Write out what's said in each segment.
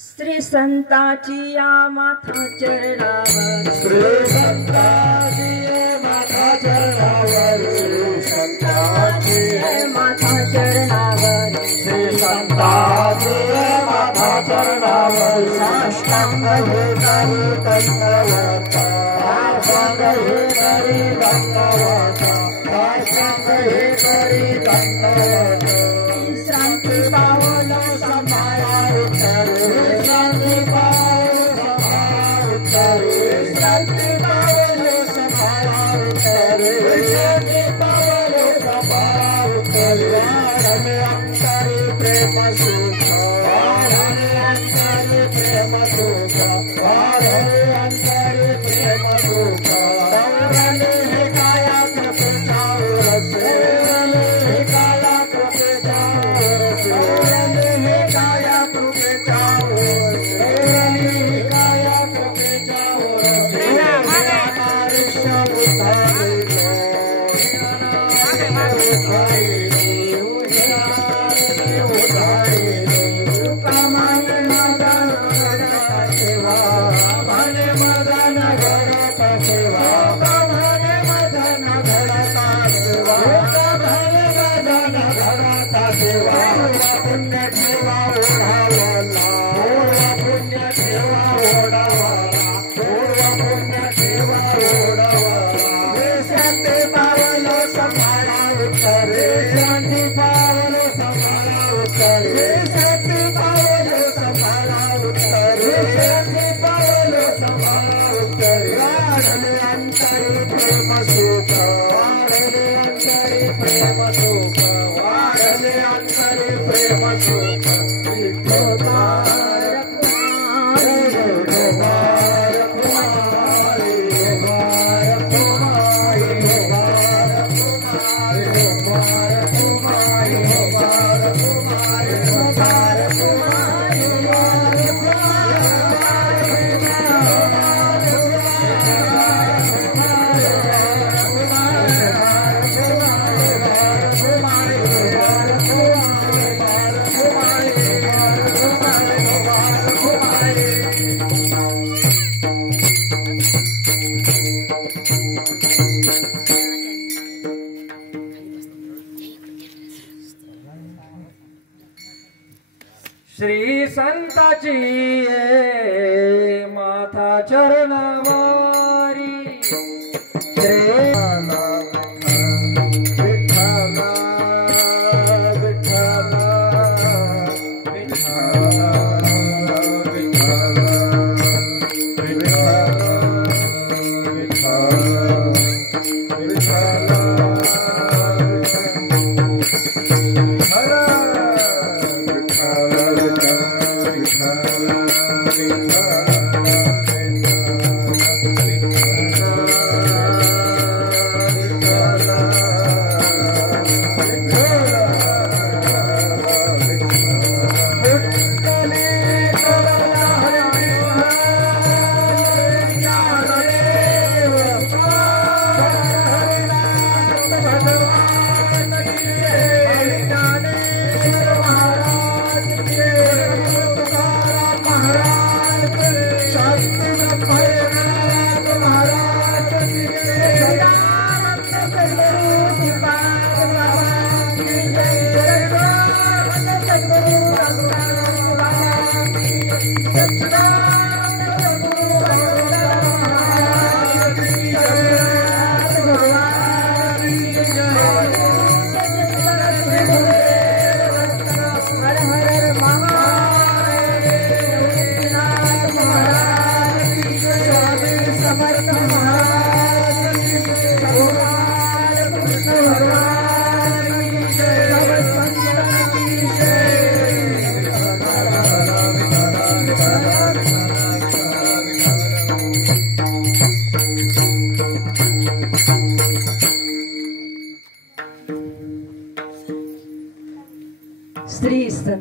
श्री संताची या माथा चरणावर श्री संताची माथा चरणावर श्री संताची माथा चरणावर श्री संताची माथा चरणावर साष्टांग हे करी दंडवत साष्टांग हे करी दंडवत साष्टांग हे करी दंडवत विश्रांती पावलो समाया उत्तरे विश्रांती पावलो समाया उत्तरे विश्रांती पावलो समाया उत्तरे विश्रांती पावलो समाया उत्तरे वाढले अंतरे प्रेम सुख वाढले अंतरे प्रेम सुख वाढले अंतरे प्रेम सुख वाढले हे काया कृपेचा रस वाढले हे काया कृपेचा रस वाढले हे काया कृपेचा रस वाढले हे काया कृपेचा रस आयुष्य उद्धारिलो पुण्य ठेवा ओढावला पुण्य ठेवा ओढावला पुण्य ठेवा ओढावला शांती पावलो समाया उत्तरे शांती पावलो समाया उत्तरे शांती पावलो समाया उत्तरे शांती पावलो समाया उत्तरे वाढले अंतरे प्रेम सुख वाढले अंतरे प्रेम सुख वाढले अंतरे प्रेम सुख विठोबार कुमार कुमार कुमार कुमार कुमार कुमार श्री संताची माथा चरणावारी श्री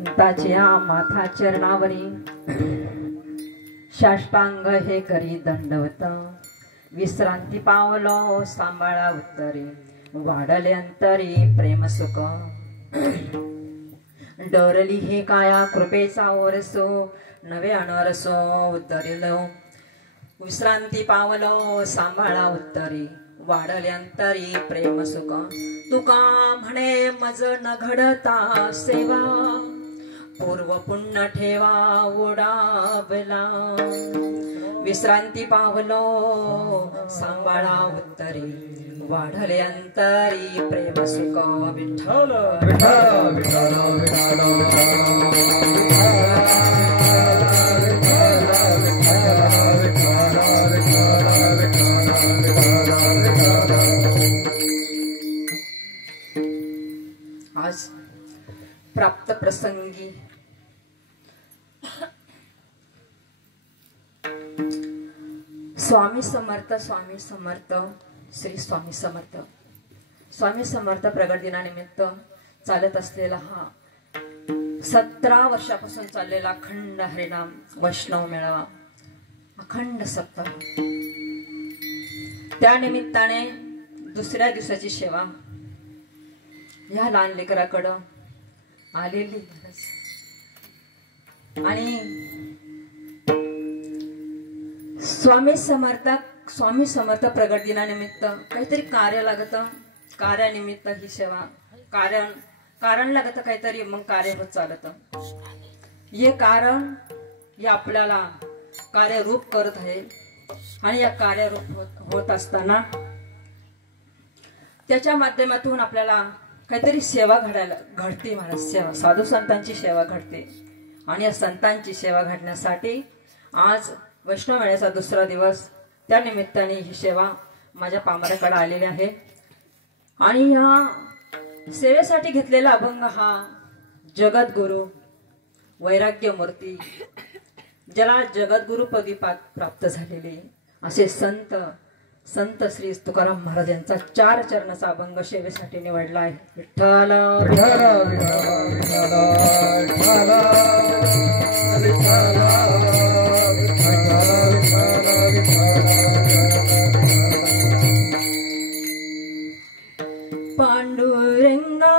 संताच्या माथा चरणावरी साष्टांग हे करी दंडवत विश्रांती पावलो सांभाळा उत्तरी वाढले अंतरी प्रेम सुख डोरली हे काया कृपेचा ओरसो नवे अनरसो उतरिलो विश्रांती पावलो सांभाळा उत्तरी वाढले अंतरी प्रेम सुख तुका म्हणे मज न घडता सेवा पूर्व पुण्य ठेवा ओढावला विश्रांती पावलो सांभाळा उत्तरी वाढले अंतरी प्रेम सुख विठ्ठल विठ्ठल विठ्ठल विठ्ठल आज प्राप्त प्रसंगी स्वामी समर्थ श्री स्वामी समर्थ स्वामी समर्थ प्रगट दिनानिमित्त चालत असलेला हा 17 वर्षापासून चाललेला अखंड हरिनाम वैष्णव मेळावा अखंड सप्ताह त्या निमित्ताने दुसऱ्या दिवसाची सेवा या लहान लेकराकडं आलेली आणि स्वामी समर्थ प्रगट दिनानिमित्त काहीतरी कार्य लागत कार्यानिमित्त ही सेवा कारण लागत काहीतरी मग कार्य होत चालत हे कारण हे आपल्याला कार्यरूप करत आहे आणि या कार्यरूप होत असताना त्याच्या माध्यमातून आपल्याला काहीतरी सेवा घडते महाराज सेवा साधू संतांची सेवा घडते आणि या संतांची सेवा घडण्यासाठी आज वैष्णव मेळ्याचा दुसरा दिवस त्या निमित्ताने ही सेवा माझ्या पामराकडे आलेली आहे आणि ह्या सेवेसाठी घेतलेला अभंग हा जगद्गुरु वैराग्य मूर्ती ज्याला जगद्गुरु पदी प्राप्त झालेले असे संत श्री तुकाराम महाराज यांचा 4 चरणाचा अभंग सेवेसाठी निवडला आहे विठ्ठल पांडुरंगा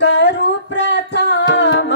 करू प्रथम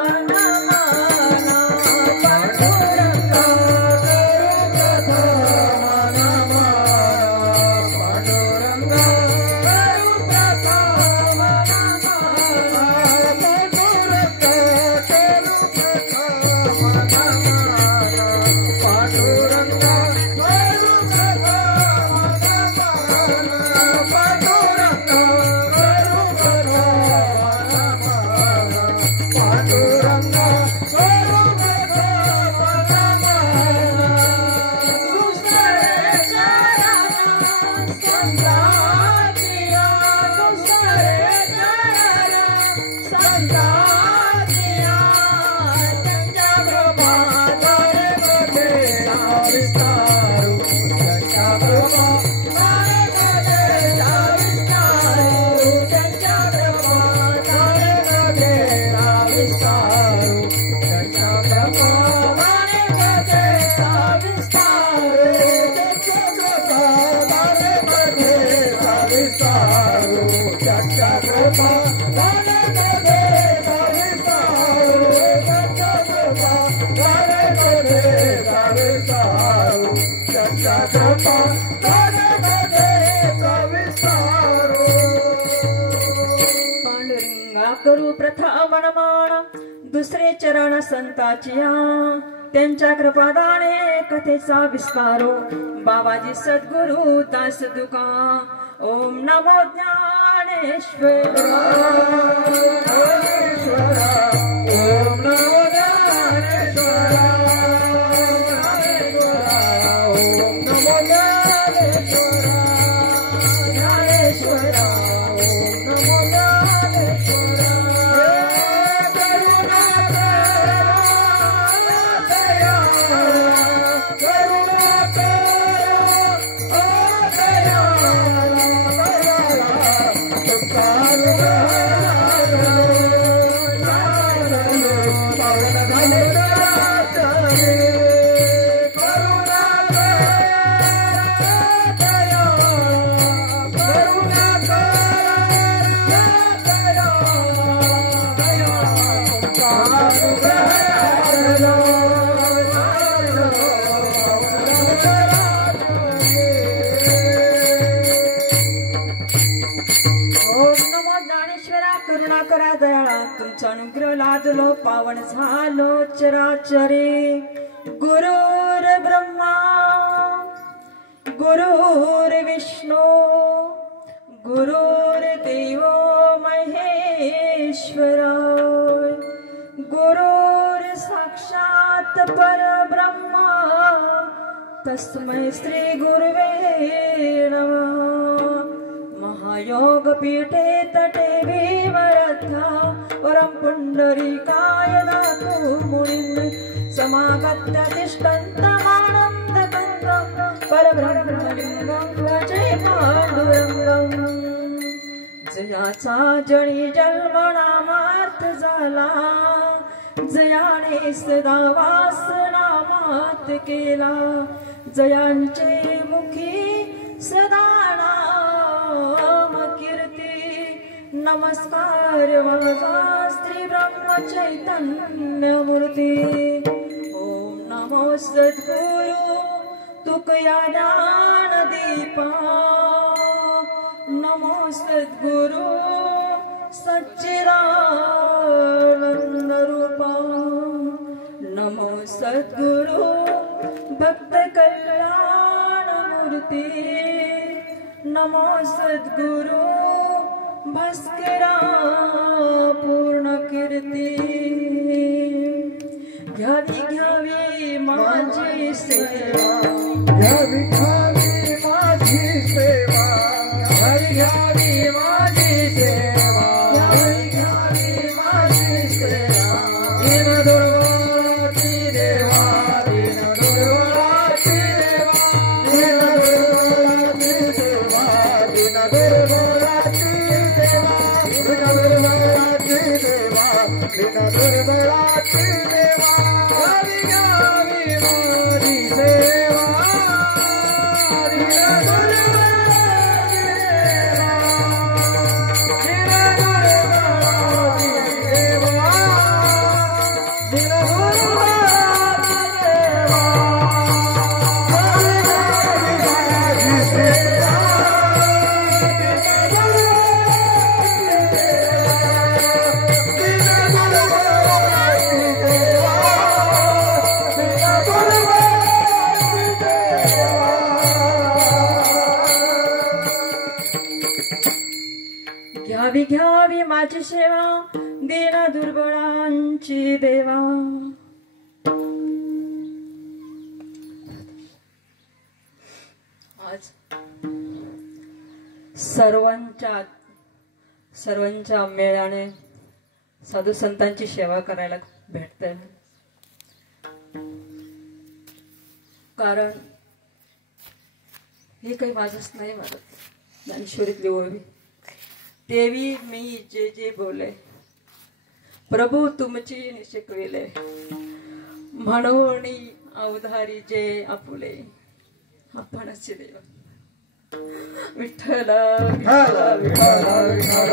पांडुरंगा करू प्रथम नमन दुसरे चरण संताचिया त्यांच्या कृपादाने कथेचा विस्तारो बाबाजी सद्गुरु दास दुका ओम नमो ज्ञानेश्वर ओम नमो ज्ञानेश्वर ओम नमो ज्ञानेश्वर ओम नमो ज्ञानेश्वर अनुग्रह लादलो पावन झालो चराचरे गुरुर ब्रह्मा गुरुर विष्णू गुरुर्देव महेश्वर गुरुर साक्षात परब्रह्म तस्मै श्री गुरुवे नमः। महायोग पीठे तटे भीमरथा परम पुंडरीकाय दातु मुनिन् समागत्य तिष्ठन्तमानन्दकन्दं परब्रह्मलिङ्गं भजे पाण्डुरङ्गम्। जयाचा जणी जन्म नामार्थ झाला जयाने सदा वास नामात केला जयांचे मुखी सदा नाम कीर्ती। नमस्कार माझा श्री ब्रह्म चैतन्य मूर्ती। ओम नमो सद्गुरु तुकया ज्ञान दीपा नमो सद्गुरु सच्चिदानंद रूपा नमो सद्गुरु भक्त कल्याण मूर्ती नमो सद्गुरु भास्करा पूर्ण कीर्ती। घ्यावी घ्यावी माझी सेवा घ्यावी घ्यावी माझी सेवा घ्यावी घ्यावी माझी सेवा घ्यावी घ्यावी माझी सेवा। दिन दुर्वाची देवा दिन दुर्वाची देवा दिन दुर्वाची देवा दिन दुर्वाची देवा दिन दुर्वाची देवा दिन दुर्वाची देवा। घ्यावी घ्यावी माझी सेवा दिन दुर्वाची घ्यावी घ्यावी माझी सेवा दीन दुर्बळांची देवा। आज सर्वांच्या मेळाने साधू संतांची सेवा करायला भेटते कारण हे काही माझंच नाही म्हणत ज्ञानेश्वरीतली ओळी देवी मी जे जे बोले प्रभू तुमची शिकविले म्हणून अवधारी जे आपुले आपणच देव विठ्ठल विठ्ठल विठ्ठल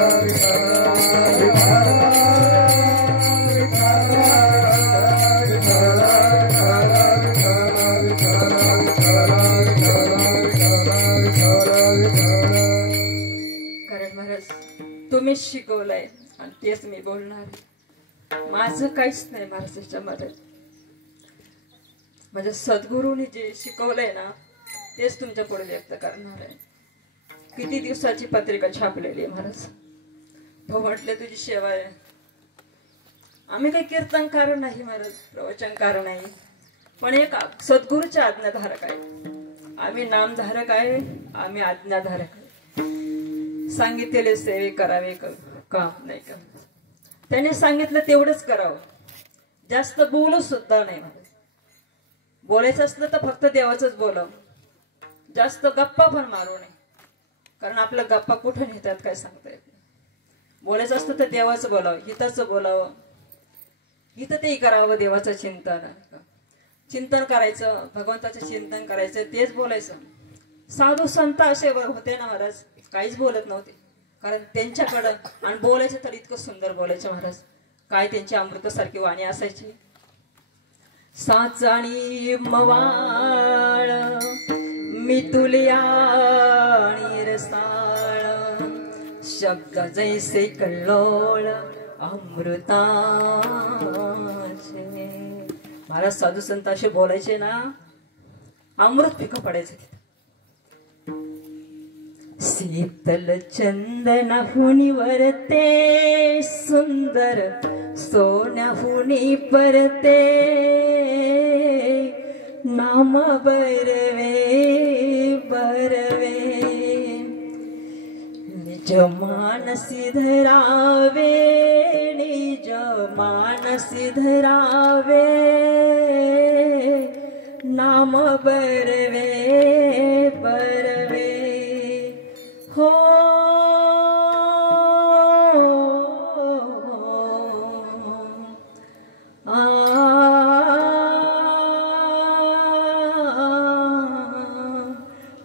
कारण महाराज तुम्हीच शिकवलंय आणि तेच मी बोलणार माझं काहीच नाही महाराज याच्यामध्ये म्हणजे सद्गुरूंनी जे शिकवलंय ना तेच तुमच्या पुढे व्यक्त करणार आहे। किती दिवसाची पत्रिका छापलेली आहे महाराज तो म्हटले तुझी सेवा आहे। आम्ही काही कीर्तनकार नाही महाराज प्रवचनकार नाही पण एक सद्गुरूचे आज्ञाधारक आहे आम्ही नामधारक आहे आम्ही आज्ञाधारक आहे। सांगितलेले सेवे करावे काम नाही का त्याने सांगितलं तेवढंच करावं जास्त बोलू सुद्धा नाही महाराज बोलायचं असलं तर फक्त देवाचंच बोलावं जास्त गप्पा पण मारू नये कारण आपल्या गप्पा कुठे नेतात काय सांगता येत नाही। बोलायचं असतं तर देवाचं बोलावं हिताचं बोलावं हित तेही करावं देवाचं चिंतन करायचं भगवंताचं चिंतन करायचं तेच बोलायचं। साधू संत असे होते ना महाराज काहीच बोलत नव्हते कारण त्यांच्याकडं आणि बोलायचं तर इतकं सुंदर बोलायचं महाराज काय त्यांची अमृतासारखी वाणी असायची। साचाणी मवाळ मी तुलिया रसाळ शब्द जैसे कल्लोळ अमृताचे. महाराज साधू संतांशी बोलायचे ना, अमृत पिकं पडायचं तिथं. शीतल चंदनाहुनी वरते, सुंदर सोन्याहुनी परते, नाम बरवे बरवे, निज मानसी धरावे, निज मानसी धरावे, नाम बरवे बरवे. हो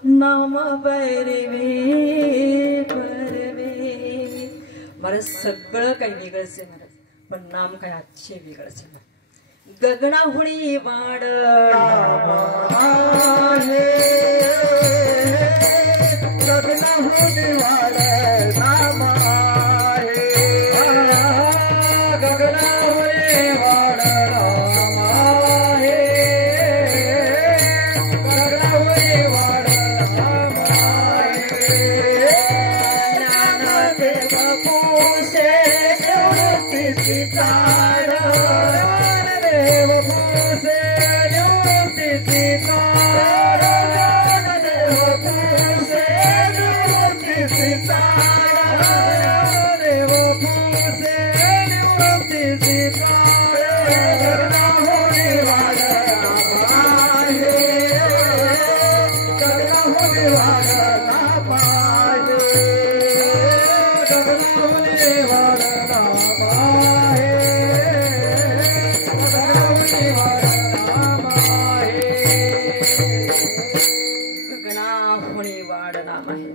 नाम बरवे बरवे. महाराज सगळं काही वेगळंच आहे महाराज, पण नाम काय अतिशय वेगळंच आहे. गगनाहुणी वाड आहे, गगनाहुनी वाड नाम आहे, गगनाहुनी वाड नाम आहे, गगनाहुनी वाड नाम आहे. ज्ञानदेव पुसे निवृत्तीची तार, ज्ञानदेव पुसे निवृत्तीची तार, ज्ञानदेव पुसे निवृत्तीची तार, ज्ञानदेव पुसे निवृत्तीची तार. गगनाहुनी वाड नाम आहे, गगनाहुनी वाड नाम आहे, गगनाहुनी वाड नाम आहे, गगनाहुनी वाड नाम आहे. गगनाहुणी वाड नाम आहे.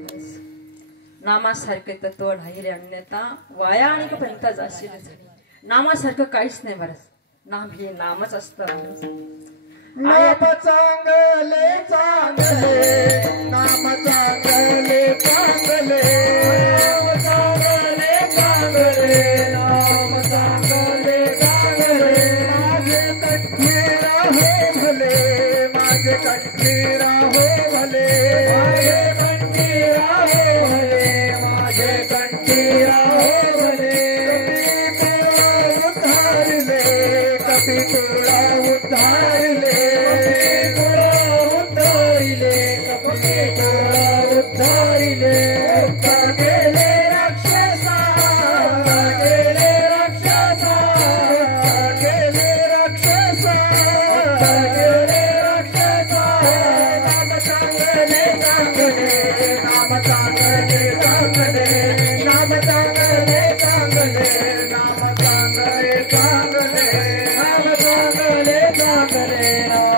नामासारखे तत्व नाही रे अन्यथा, वाया आणि पर्यंत जाशील झाली. नामासारखं काहीच नाही महाराज, नाम हे नामच असतं महाराज. नाम चांगले चांगले, नाम चांगले चांगले, नाम चांगले चांगले, नाम चांगले चांगले. माझे कंठीरा हो भले, माझे कंठीरा हो भले, माझे कंठीरा हो भले, माझे कंठीरा हो भले. कपी तुला उद्धारले, कपी तुला उद्धारिले, मुक्ता गेले राक्षसा, गेले राक्षसा, गेले राक्षसा, गेले राक्षसा. नाम चांगले चांगले, नाम चांगले चांगले, नाम चांगले चांगले, नाम चांगले चांगले, नाम चांगले चांगले, नाम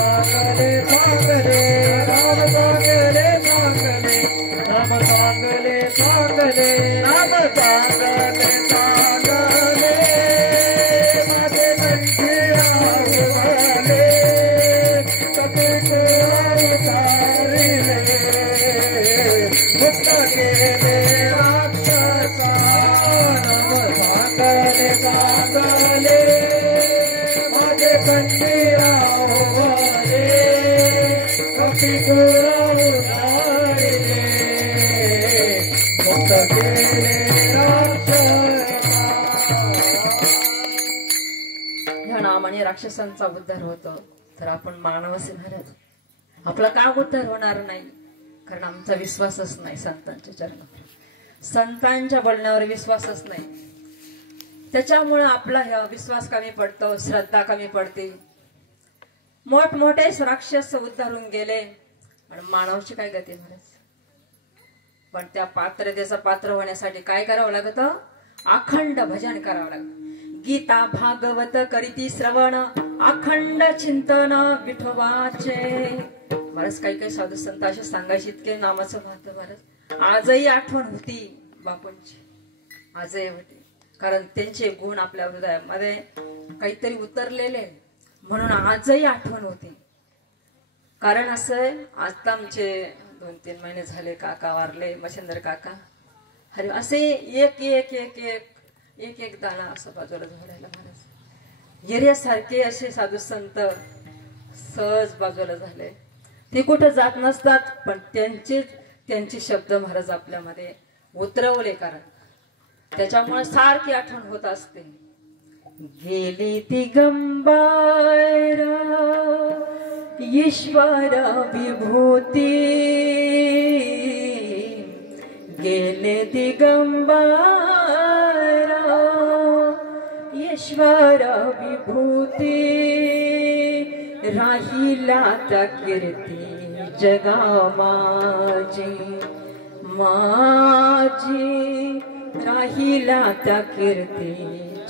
चांगले चांगले, नाम चांगले चांगले, नाम चांगले चांगले, नाम चांगले चांगले. माझे कंठीरा उभारले, कपी तुला उतारिले, मुक्त केले राक्षसा. नाम चांगले चांगले, माझे कंठीरा उभारले, कपी तुला उतारिले, मुक्त केले राक्षसा. ह्या नामाने राक्षसांचा उद्धार होतो, तर आपण मानवच महाराज आपला का उद्धार होणार नाही? कारण आमचा विश्वासच नाही संतांच्या चरणावर, संतांच्या बोलण्यावर विश्वासच नाही. त्याच्यामुळे आपला ह्या विश्वास कमी पडतो, श्रद्धा कमी पडते. मोठमोठे राक्षस उद्धारून गेले आणि मानवाची काय गती महाराज? पण त्या पात्रतेचं पात्र होण्यासाठी काय करावं लागतं? अखंड भजन करावं लागतं. गीता भागवत करीती श्रवण, अखंड चिंतन विठोबाचे. महाराज काही काही साधू संत असे सांगायचे इतके नामाचं महत्व महाराज. आजही आठवण होती बापूंची, आजही होती, कारण त्यांचे गुण आपल्या हृदयामध्ये काहीतरी उतरलेले, म्हणून आजही आठवण होती. कारण असं आता आमचे 2-3 महिने झाले काका वारले, मच्छिंद्र काका. अरे असे एक एक एक एक एक एक दाणा असं बाजूला झालेला महाराज. हिऱ्यासारखे असे साधू संत सहज बाजूला झाले. ते कुठं जात नसतात, पण त्यांचे शब्द महाराज आपल्यामध्ये उतरवले. कारण त्याच्यामुळे सारखी आठवण होत असते. गेली दिगंबरा ईश्वर विभूती, गेले दिगंबरा ईश्वर विभूती, राहिला त्या कीर्ती जगा माझी माझी, राहिला त्या कीर्ती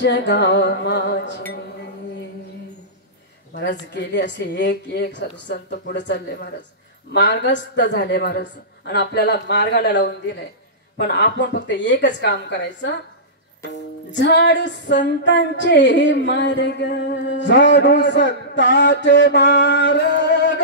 जगा माझी. महाराज गेले असे एक एक साधू संत पुढे चालले महाराज, मार्गस्थ झाले महाराज, आणि आपल्याला मार्गाला लावून दिलंय. पण आपण फक्त एकच काम करायचं, झाडू संतांचे मार्ग, झाडू संतांचे मार्ग,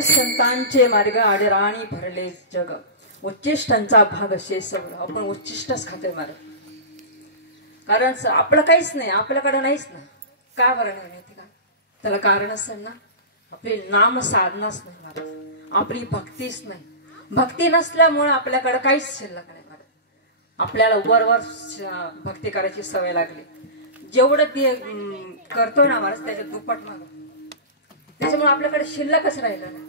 संतांचे मार्ग आडराणी भरले जग, उच्चिष्टांचा भाग असे सगळं. आपण उच्चिष्टच खातोय महाराज, कारण आपलं काहीच नाही, आपल्याकडे नाहीच ना. का बरं नाही माहिती का? त्याला कारण असेल ना, आपली नाम साधनाच नाही महाराज, आपली भक्तीच नाही. भक्ती नसल्यामुळे आपल्याकडे काहीच शिल्लक नाही महाराज. आपल्याला वरवर भक्ती करायची सवय लागली, जेवढं ते करतोय ना महाराज त्याच्या दुप्पट माग, त्याच्यामुळे आपल्याकडे शिल्लकच राहिलं ना.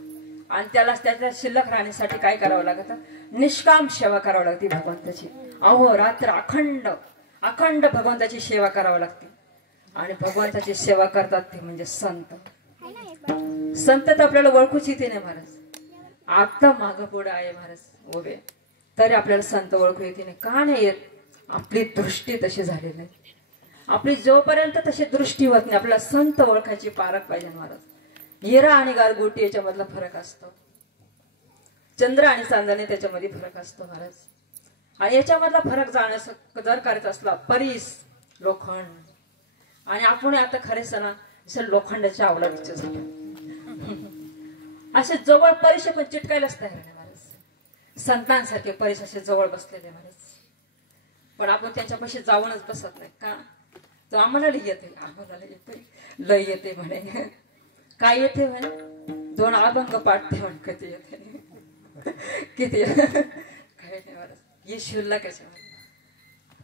आणि त्याच्या शिल्लक राहण्यासाठी काय करावं लागतं? निष्काम सेवा करावं लागते भगवंताची. अहो रात्र अखंड अखंड भगवंताची सेवा करावी लागते. आणि भगवंताची सेवा करतात ते म्हणजे संत. संत तर आपल्याला ओळखूच येते नाही महाराज. आता माग पुढे आहे महाराज उभे, तरी आपल्याला संत ओळखू येते नाही. का नाही येत? आपली दृष्टी तशी झाली नाही. आपली जोपर्यंत तशी दृष्टी होत नाही, आपल्याला संत ओळखायची पारख पाहिजे महाराज. हिरा आणि गारगोटी याच्यामधला फरक असतो, चंद्र आणि चांदणे त्याच्यामध्ये फरक असतो महाराज. आणि याच्यामधला फरक जाण्याचा जर करायचा असला परीस लोखंड, आणि आपण आता खरेच ना लोखंडाच्या अवलंबीचे झाले. असे जवळ परीक्षे पण चिटकायलाच तयार नाही महाराज. संतांसारखे परीस असे जवळ बसलेले महाराज, पण आपण त्यांच्यापाशी जाऊनच बसत नाही. का? तो आम्हाला येते, आम्हाला येते, लय येते म्हणे. काय येते म्हणे? 2 अभंग पाठ म्हणे. कधी येते किती काय नाही महाराज. हे शिवला कशा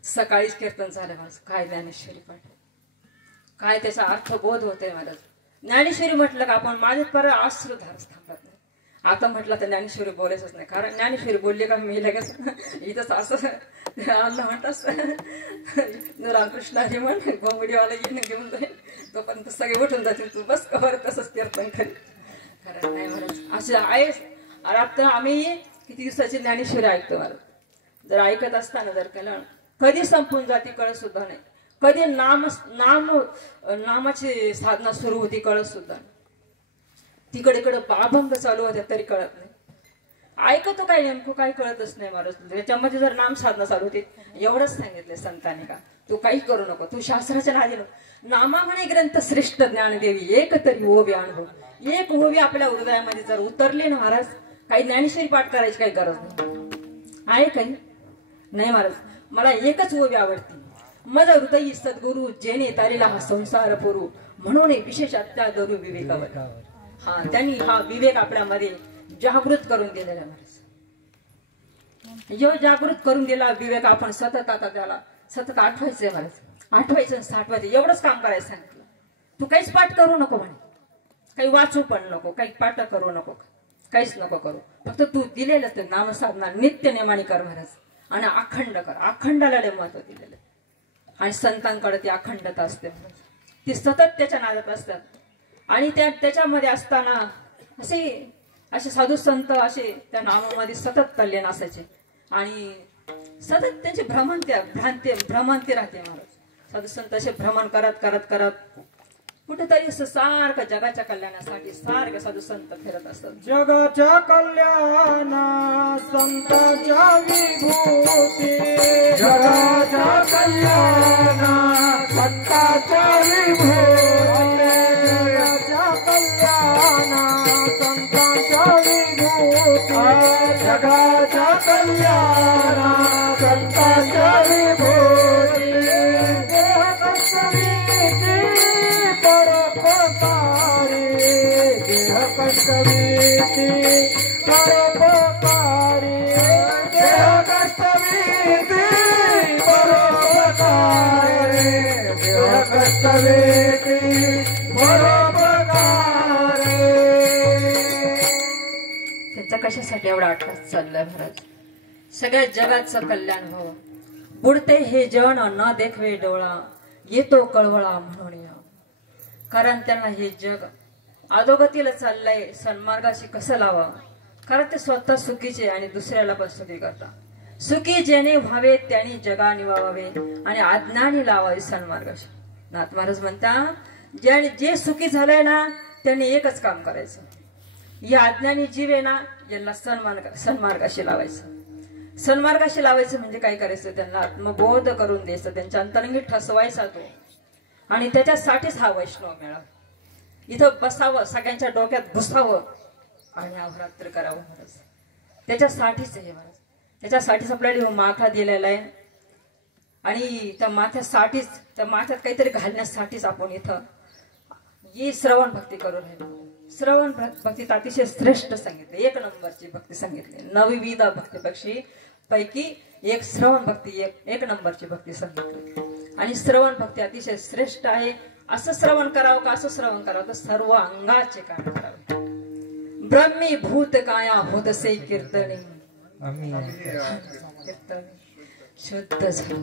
सकाळीच कीर्तन झालं महाराज. काय ज्ञानेश्वरी पाठ, काय त्याचा अर्थबोध होतोय महाराज. ज्ञानेश्वरी म्हटलं का आपण माझ्यात पर अश्रुधारच थांबत नाही. आता म्हटलं तर ज्ञानेश्वरी बोलायचंच नाही, कारण ज्ञानेश्वरी बोलली का मी लगेच इथंच असं म्हणत रामकृष्ण हरी म्हण गोंगडीवाला येणं घेऊन जाईल, तोपर्यंत सगळे उठून जातील, तू बस कवर तसंच कीर्तन करेल. खरं नाही महाराज, असे आहे. आता आम्ही किती दिवसाची ज्ञानेश्वरी ऐकतो महाराज. जर ऐकत असताना जर केलं कधी संपून जाती कळत सुद्धा नाही. कधी नामाची साधना सुरू होती कळत सुद्धा नाही. तिकडे अभंग चालू होत्या तरी कळत नाही. ऐकतो काय नेमकं काही कळतच नाही महाराज. त्याच्यामध्ये जर नाम साधना चालू होती, एवढंच सांगितलं संतांनी का तू काही करू नको, तू शास्त्राच्या नादी नको. नामा म्हणे ग्रंथ श्रेष्ठ ज्ञान देवी, एक तरी ओवी अनुभव. एक ओवी आपल्या हृदयामध्ये जर उतरली ना महाराज, काही ज्ञानेश्वरी पाठ करायची काही गरज नाही. आहे काही नाही महाराज. मला एकच ओवी आवडती, मज हृदयी सद्गुरु जेने तारीला हा संसार पुरू, म्हणून विशेष अत्या दरु विवेकावर. हा, त्यांनी हा विवेक आपल्यामध्ये जागृत करून दिलेला महाराज. जो जागृत करून दिला विवेक आपण सतत आता त्याला सतत आठवायचंय महाराज. आठवायचं साठवायचं एवढंच काम करायचं सांगितलं. तू काहीच पाठ करू नको म्हणे, काही वाचू पण नको, काही पाठ करू नको, काहीच नको करू. फक्त तू दिलेलं ते नामसाधना नित्य नेमाने कर महाराज. आणि अखंड कर. अखंडाला लय महत्व दिलेलं. आणि संतांकडे ती अखंडता असते महाराज. ती सतत त्याच्या नादात असतात. आणि त्याच्यामध्ये असताना असे असे साधू संत असे त्या नामामध्ये सतत तल्लीन असायचे आणि सतत त्यांची भ्रांती राहते महाराज। साधू संत असे भ्रमण करत करत करत कुठेतरी असं सारखं जगाच्या कल्याणासाठी सारखं साधू संत फिरत असतात। जगाच्या कल्याणा संतांच्या विभूती, जगाच्या कल्याणा संतांच्या विभूती, जगाच्या कल्याणा संतांच्या विभूती, जगाच्या कल्याणा संतांच्या विभूती, परोपकारी देह कष्टवीती, परोपकारी देह कष्टवीती, परोपकारी देह कष्टवीती, परोपकारी। त्यांचा कशासाठी एवढा आठवत चाललाय महाराज? सगळ्या जगाचं कल्याण हो, बुडते हे जन न देखवे डोळा, येतो कळवळा म्हणून या। कारण त्यांना हे जग अधोगतीला चाललंय, सन्मार्गाशी कसं लावावं? कारण ते स्वतः सुखीचे आणि दुसऱ्याला पण सुखी करतात। सुखी जेणे व्हावे त्यांनी जगा निवावे आणि अज्ञानी लावावे सन्मार्गाशी। नाथ महाराज म्हणतात जे सुखी झालंय ना त्यांनी एकच काम करायचं, या अज्ञानी जीव आहे ना यांना सन्मार्गाशी लावायचं। सन्मार्गाशी लावायचं म्हणजे काय करायचं? त्यांना आत्मबोध करून द्यायचं, त्यांच्या अंतरंगी ठसवायचा तो, आणि त्याच्यासाठीच हा वैष्णव मेळा इथं बसावं, सगळ्यांच्या डोक्यात घुसावं आणि अहोरात्र करावं महाराज। त्याच्यासाठीच हे महाराज, त्याच्यासाठीच आपल्याला माथा दिलेला आहे आणि त्या माथ्यासाठीच, त्या माथ्यात काहीतरी घालण्यासाठीच आपण इथं ही श्रवण भक्ती करून राहिलो। श्रवण भक्तीत अतिशय श्रेष्ठ सांगितले, एक नंबरची भक्ती सांगितली, नवविध पैकी एक श्रवण भक्ती एक नंबरची भक्ती सांगितली। आणि श्रवण भक्ती अतिशय श्रेष्ठ आहे। असं श्रवण करावं का? असं श्रवण करावं तर सर्व अंगाचे काम करावे। ब्रह्मी भूत काया होतसे कीर्तनी, शुद्ध झालं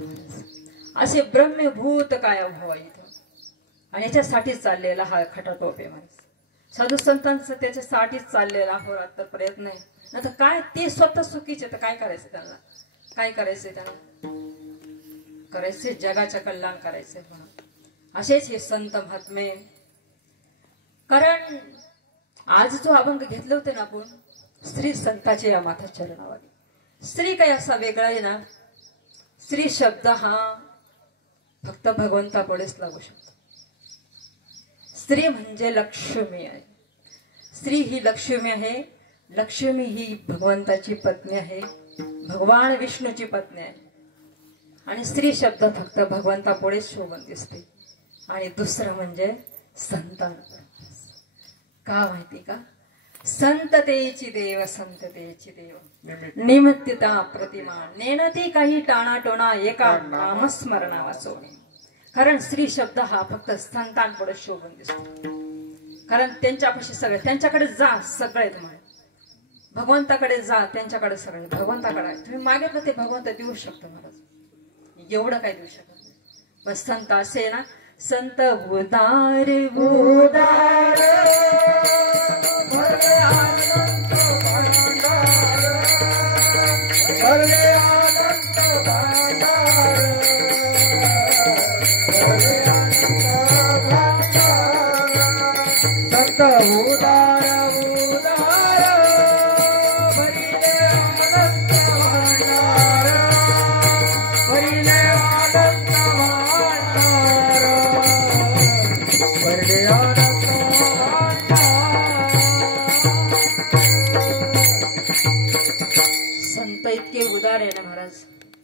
असे ब्रह्मभूत काया व्हावा इथं, आणि याच्यासाठीच चाललेला हा खटाटोप आहे महाराज। साधू संतांचं त्याच्यासाठीच चाललेला अहोरात्र प्रयत्न आहे। नाही तर काय, ते स्वतः सुखीचे तर काय करायचं त्यांना? काय करायचंय त्यांना? करायचे जगाचं कल्याण करायचंय म्हणून असेच हे संत महात्मे। कारण आज जो अभंग घेतले होते ना आपण, श्री संताचे या माथा चरणावाली। श्री काही असा वेगळा आहे ना, श्री शब्द हा फक्त भगवंतापुढेच लागू शकतो। स्त्री म्हणजे लक्ष्मी आहे, स्त्री ही लक्ष्मी आहे, लक्ष्मी ही भगवंताची पत्नी आहे, भगवान विष्णूची पत्नी आहे, आणि स्त्री शब्द फक्त भगवंतापुढे शोभून दिसते। आणि दुसरं म्हणजे संतान, का माहिती का? संततेची देव, संततेची देव निमित्तता प्रतिमा नेणती काही टाणाटोणा एका नामस्मरणा वाचवणे। कारण स्त्री शब्द हा फक्त संतांपुढे शोभून दिसतो, कारण त्यांच्यापाशी सगळे, त्यांच्याकडे जा सगळे, तुम्हाला भगवंताकडे जा, त्यांच्याकडे सगळे भगवंताकडे तुम्ही मागितलं ते भगवंत देऊ शकतो महाराज, एवढं काय देऊ शकत नाही। बस संत असे ना, संत उदार उदार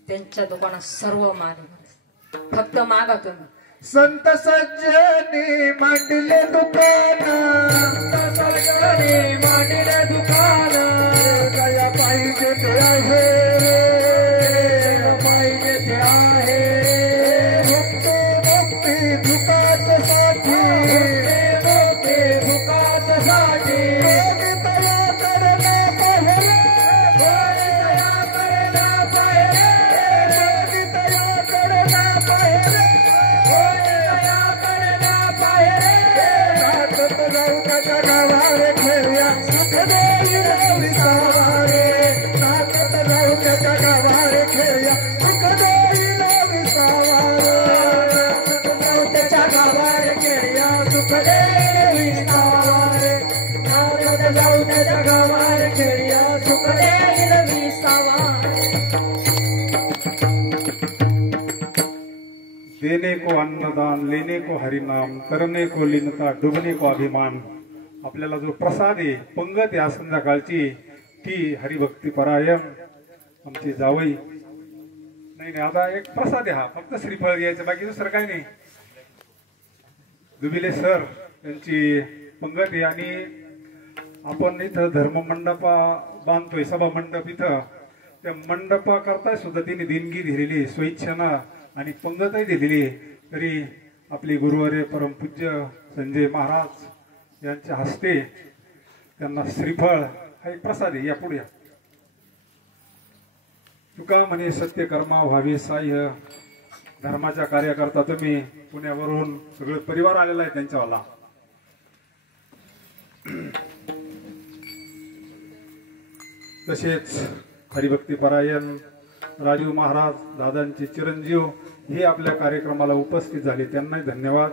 त्यांच्या दुकानात सर्व माल फक्त मागा तुम्ही। संत सज्जनी मांडले दुकान, संत सज्जनी मांडले दुकान, काय पाहिजे ते आहे, पाहिजे ते आहे, मुक्ती दुकानसाठी, मुक्ती दुकानसाठी, सुख देईल विसावा रे जाऊ त्याच्या गावार खेळिया सुख देईल विसावा देने को अन्नदान लेने को हरिनाम करने को लीनता डुबने को अभिमान आपल्याला जो प्रसाद आहे पंगत या संध्याकाळची ती हरिभक्ती परायण आमची जावई नाही नाही आता एक प्रसाद आहे हा फक्त श्रीफळ घ्यायचं बाकी दुसरं काही नाही दुबिले सर यांची पंगत आहे आणि आपण इथं धर्ममंडपा बांधतोय सभा मंडप इथं त्या मंडपा करता सुद्धा तिने देणगी दिलेली स्वइच्छेनं आणि पंगतही दिलेली तरी आपले गुरुवर्य परमपूज्य संजय महाराज यांच्या हस्ते त्यांना श्रीफळ हा एक प्रसाद आहे या पुढे तुका म्हणे सत्य कर्मा व्हावी साह्य धर्माच्या कार्यकर्ता तुम्ही पुण्यावरून सगळं परिवार आलेला आहे त्यांच्यावाला तसेच हरिभक्ती परायण राजीव महाराज दादांचे चिरंजीव हे आपल्या कार्यक्रमाला उपस्थित झाले त्यांनाही धन्यवाद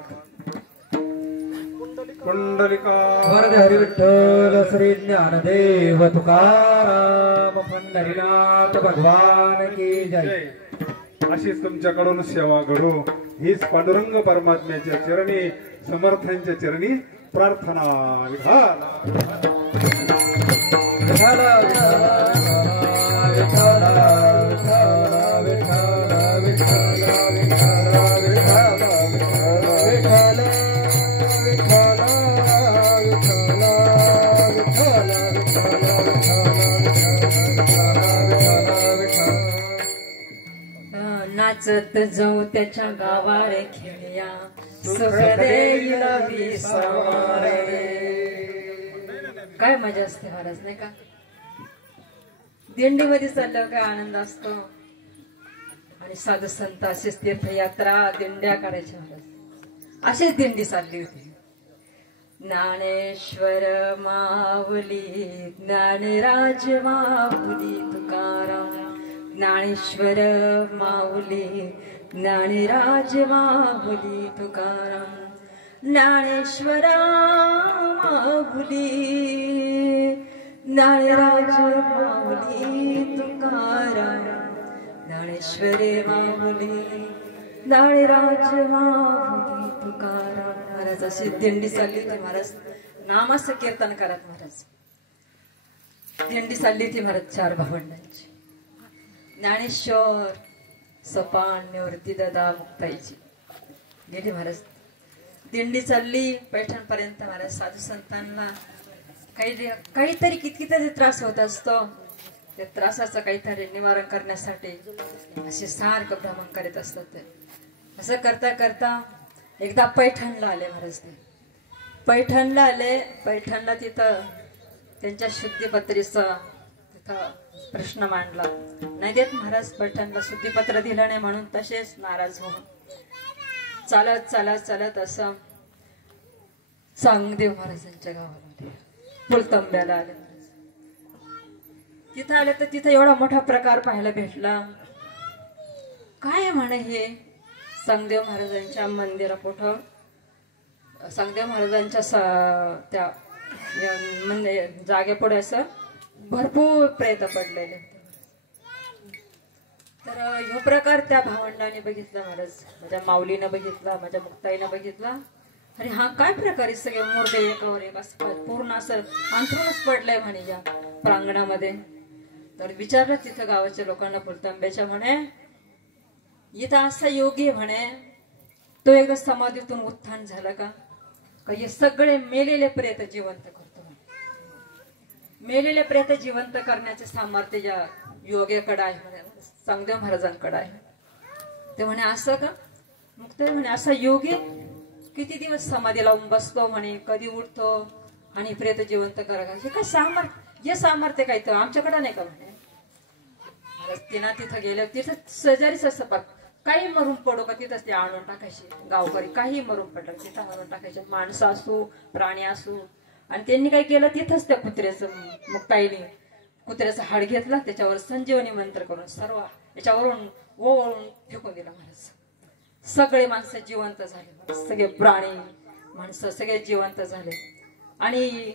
कुंडलिका वरद हरी विठ्ठल श्री ज्ञानदेव तुकाराम पंढरीनाथ भगवान की जय अशीच तुमच्याकडून सेवा घडो हीच पांडुरंग परमात्म्याच्या चरणी समर्थांच्या चरणी प्रार्थना नाचत जाऊ त्याच्या गावार खेळया सुख देईल विसावा रे काय मजा असते महाराज नाही का दिंडीमध्ये चालल्यावर काय आनंद असतो आणि साधू संत असेच तीर्थयात्रा दिंड्या काढायच्या महाराज अशीच दिंडी चालली होती ज्ञानेश्वर माऊली ज्ञानराज माऊली तुकाराम ज्ञानेश्वर माऊली ज्ञानराज माऊली तुकाराम ज्ञानेश्वर माऊली ज्ञानराज माऊली तुकाराम ज्ञानेश्वरी माऊली ज्ञानराज माऊली तुकाराम महाराज अशी दिंडी चालली होती महाराज नामाचं कीर्तन करत महाराज दिंडी चालली होती महाराज चार भावंडांची ज्ञानेश्वर सोपान निवृत्ती दादा मुक्ताईची गेली महाराज दिंडी चालली पैठण पर्यंत महाराज साधू संतांना काहीतरी कितकितरी त्रास होत असतो त्या त्रासाचं काहीतरी निवारण करण्यासाठी असे सारखं भ्रमण करीत असतात ते असं करता करता एकदा पैठणला आले महाराज ते पैठणला आले पैठणला तिथं त्यांच्या शुद्धीपत्रीचा तिथं प्रश्न मांडला नाही देत महाराज पैठणला शुद्धीपत्र दिलं नाही म्हणून तसेच नाराज होऊन चालत चालत चालत असं चांगदेव महाराजांच्या गावामध्ये पुलतंब्याला आले महाराज तिथं आले तर तिथं एवढा मोठा प्रकार पाहायला भेटला काय म्हणे हे चांगदेव महाराजांच्या मंदिरापुढं चांगदेव महाराजांच्या त्या म्हणजे जागेपुढे असं भरपूर प्रेत पडलेले तर ह्यो प्रकार त्या भावंडाने बघितला महाराज माझ्या माऊलीनं बघितला माझ्या मुक्ताईनं बघितला अरे हा काय प्रकार सगळे मुर्दे एकावर एक असं पूर्ण असं अंथरूनच पडलंय म्हणे या प्रांगणामध्ये तर विचारलं तिथं गावाच्या लोकांना पुलतांब्याच्या म्हणे इथं असा योगी म्हणे तो एकदा समाधीतून उत्थान झाला का हे सगळे मेलेले प्रेत जिवंत करतो मेलेले प्रेत जिवंत करण्याचे सामर्थ्य या योग्याकडे आहे म्हणे चांगदेव महाराजांकडे आहे ते म्हणे असं का मग ते म्हणे असा योगी किती दिवस समाधी लावून बसतो म्हणे कधी उठतो आणि प्रेत जिवंत करा हे काय सामर्थ्य हे सामर्थ्य काय तर आमच्याकडे नाही का म्हणे तिनं तिथं गेलं तिथं शेजारीच असं पाक काही मरून पडो का तिथंच ते आणून टाकायचे गावकरी काही मरून पडलं तिथं आणून टाकायचे माणसं असू प्राणी असू आणि त्यांनी काय केलं तिथंच त्या कुत्र्याचं मुक्ताईने कुत्र्याचं हाड घेतला त्याच्यावर संजीवनी मंत्र करून सर्व याच्यावरून ओवळून फेकून दिला महाराज सगळे माणसं जिवंत झाले सगळे प्राणी माणसं सगळे जिवंत झाले आणि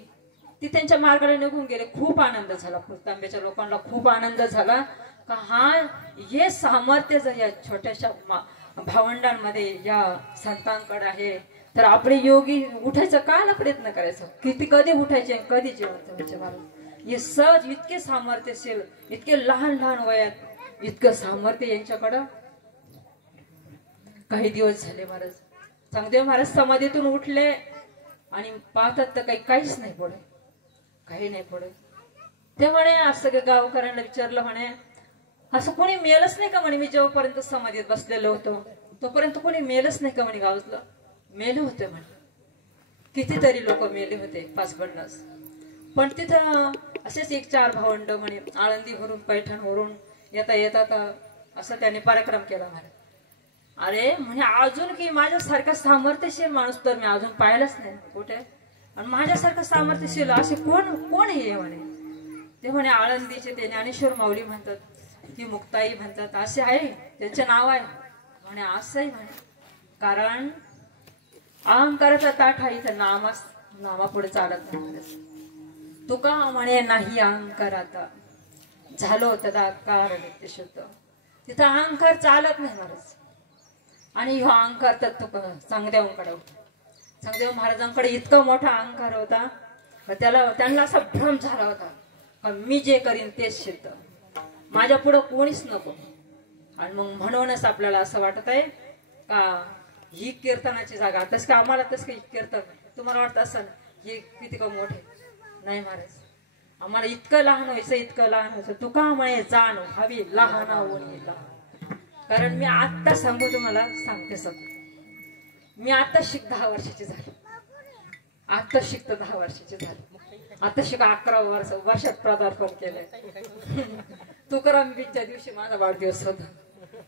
ती त्यांच्या मार्गाला निघून गेले. खूप आनंद झाला, तांब्याच्या लोकांना खूप आनंद झाला का हा हे सामर्थ्य जर या छोट्याशा भावंडांमध्ये या संतांकडे आहे तर आपले योगी उठायचं कायला प्रयत्न करायचं, किती कधी उठायचे कधी जिवंत व्हायचे. महाराज हे सहज इतके सामर्थ्यशील, इतके लहान लहान वयात इतकं सामर्थ्य यांच्याकडं. काही दिवस झाले महाराज चांगदेव महाराज समाधीतून उठले आणि पाहतात तर काहीच नाही पडे, काही नाही पडे. ते म्हणे असं सगळ्या गावकऱ्यांना विचारलं म्हणे असं कोणी मेलच नाही का म्हणे, मी जेव्हापर्यंत समाधीत बसलेलो होतो तोपर्यंत कोणी मेलच नाही का म्हणे गावातलं. मेले होते म्हणे, कितीतरी लोक मेले होते 5-50. पण तिथं असेच 1-4 भावंड म्हणे आळंदीवरून पैठणवरून येता येतात असं त्याने पराक्रम केला म्हणे. अरे म्हणे अजून की माझ्यासारखा सामर्थ्यशील माणूस तर मी अजून पाहिलाच नाही कुठे, आणि माझ्यासारखं सामर्थ्यशील असे कोण हे म्हणे. ते म्हणे आळंदीचे ते ज्ञानेश्वर माऊली म्हणतात, ती मुक्ताई म्हणतात, असे आहे त्यांचे नाव आहे म्हणे. असंही म्हणे कारण अहंकाराचा ताठ हा इथं नामापुढे चालत नाही. तुका म्हणे नाही अहंकाराचा झालो तदाकार नित्य शुद्ध, तिथं अहंकार चालत नाही महाराज. आणि ह्यो अहंकार तर चांगदेवांकडे होता. चांगदेव महाराजांकडे इतका मोठा अहंकार होता त्यांना असा भ्रम झाला होता का मी जे करीन तेच सिद्ध, माझ्या पुढं कोणीच नको. आणि मग म्हणूनच आपल्याला असं वाटत आहे का ही कीर्तनाची जागा तस का आम्हाला तस काही कीर्तन तुम्हाला वाटत असं हे किती का मोठे नाही महाराज. आम्हाला इतकं लहान व्हायचं, इतकं लहान व्हायचं. तुका म्हणे जाण हवी लहान लहान. कारण मी आत्ता सांगू तुम्हाला सांगते सगळं, मी आता 10 वर्षाची झाली, आता 10 वर्षाची झाली, आता 11 वर्षात पदार्पण केलंय. तुकाराम बीजच्या दिवशी माझा वाढदिवस होता,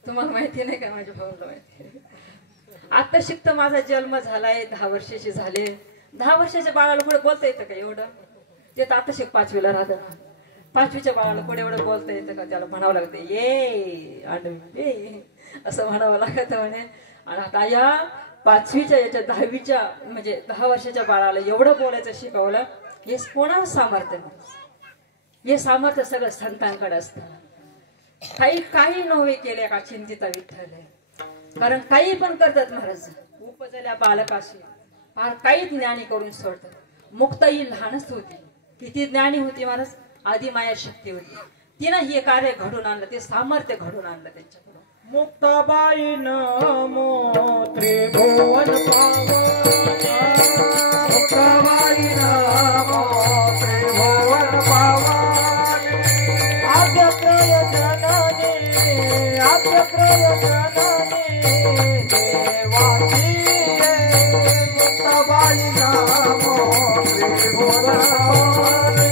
तुम्हाला माहिती नाही का, माझ्या भाऊला माहिती. आता माझा जन्म झालाय, 10 वर्षाचे झाले. 10 वर्षाच्या बाळाला पुढे बोलता येतं का एवढं, ते तर आता 5वीला राहतं ना. 5वीच्या बाळाला पुढे एवढं बोलता येतं का, त्याला म्हणावं लागतं ये आणि असं म्हणावं लागतं म्हणे. आणि आता या 5वीच्या याच्या 10वीच्या म्हणजे 10 वर्षाच्या बाळाला एवढं बोलायचं शिकवलं. हे कोणावर सामर्थ्य नाही, हे सामर्थ्य सगळं संतांकडे असतं. काही नव्हे केले का चिंतिता विठ्ठल आहे. कारण काही पण करतात महाराज, उपजल्या बालकाशी फार काही ज्ञानी करून सोडतात. मुक्ताई लहानच होती, किती ज्ञानी होती महाराज, आधी माया शक्ती होती. तिनं हे कार्य घडून आणलं, ते सामर्थ्य घडून आणलं त्यांच्याकडून. मुक्ताबाई नमो त्रिभुवन पावनी, मुक्ताबाई नमो त्रिभुवन पावनी. आद्य प्रयोजनाने देवाची मुक्ताबाई नमो त्रिभुवन पावनी,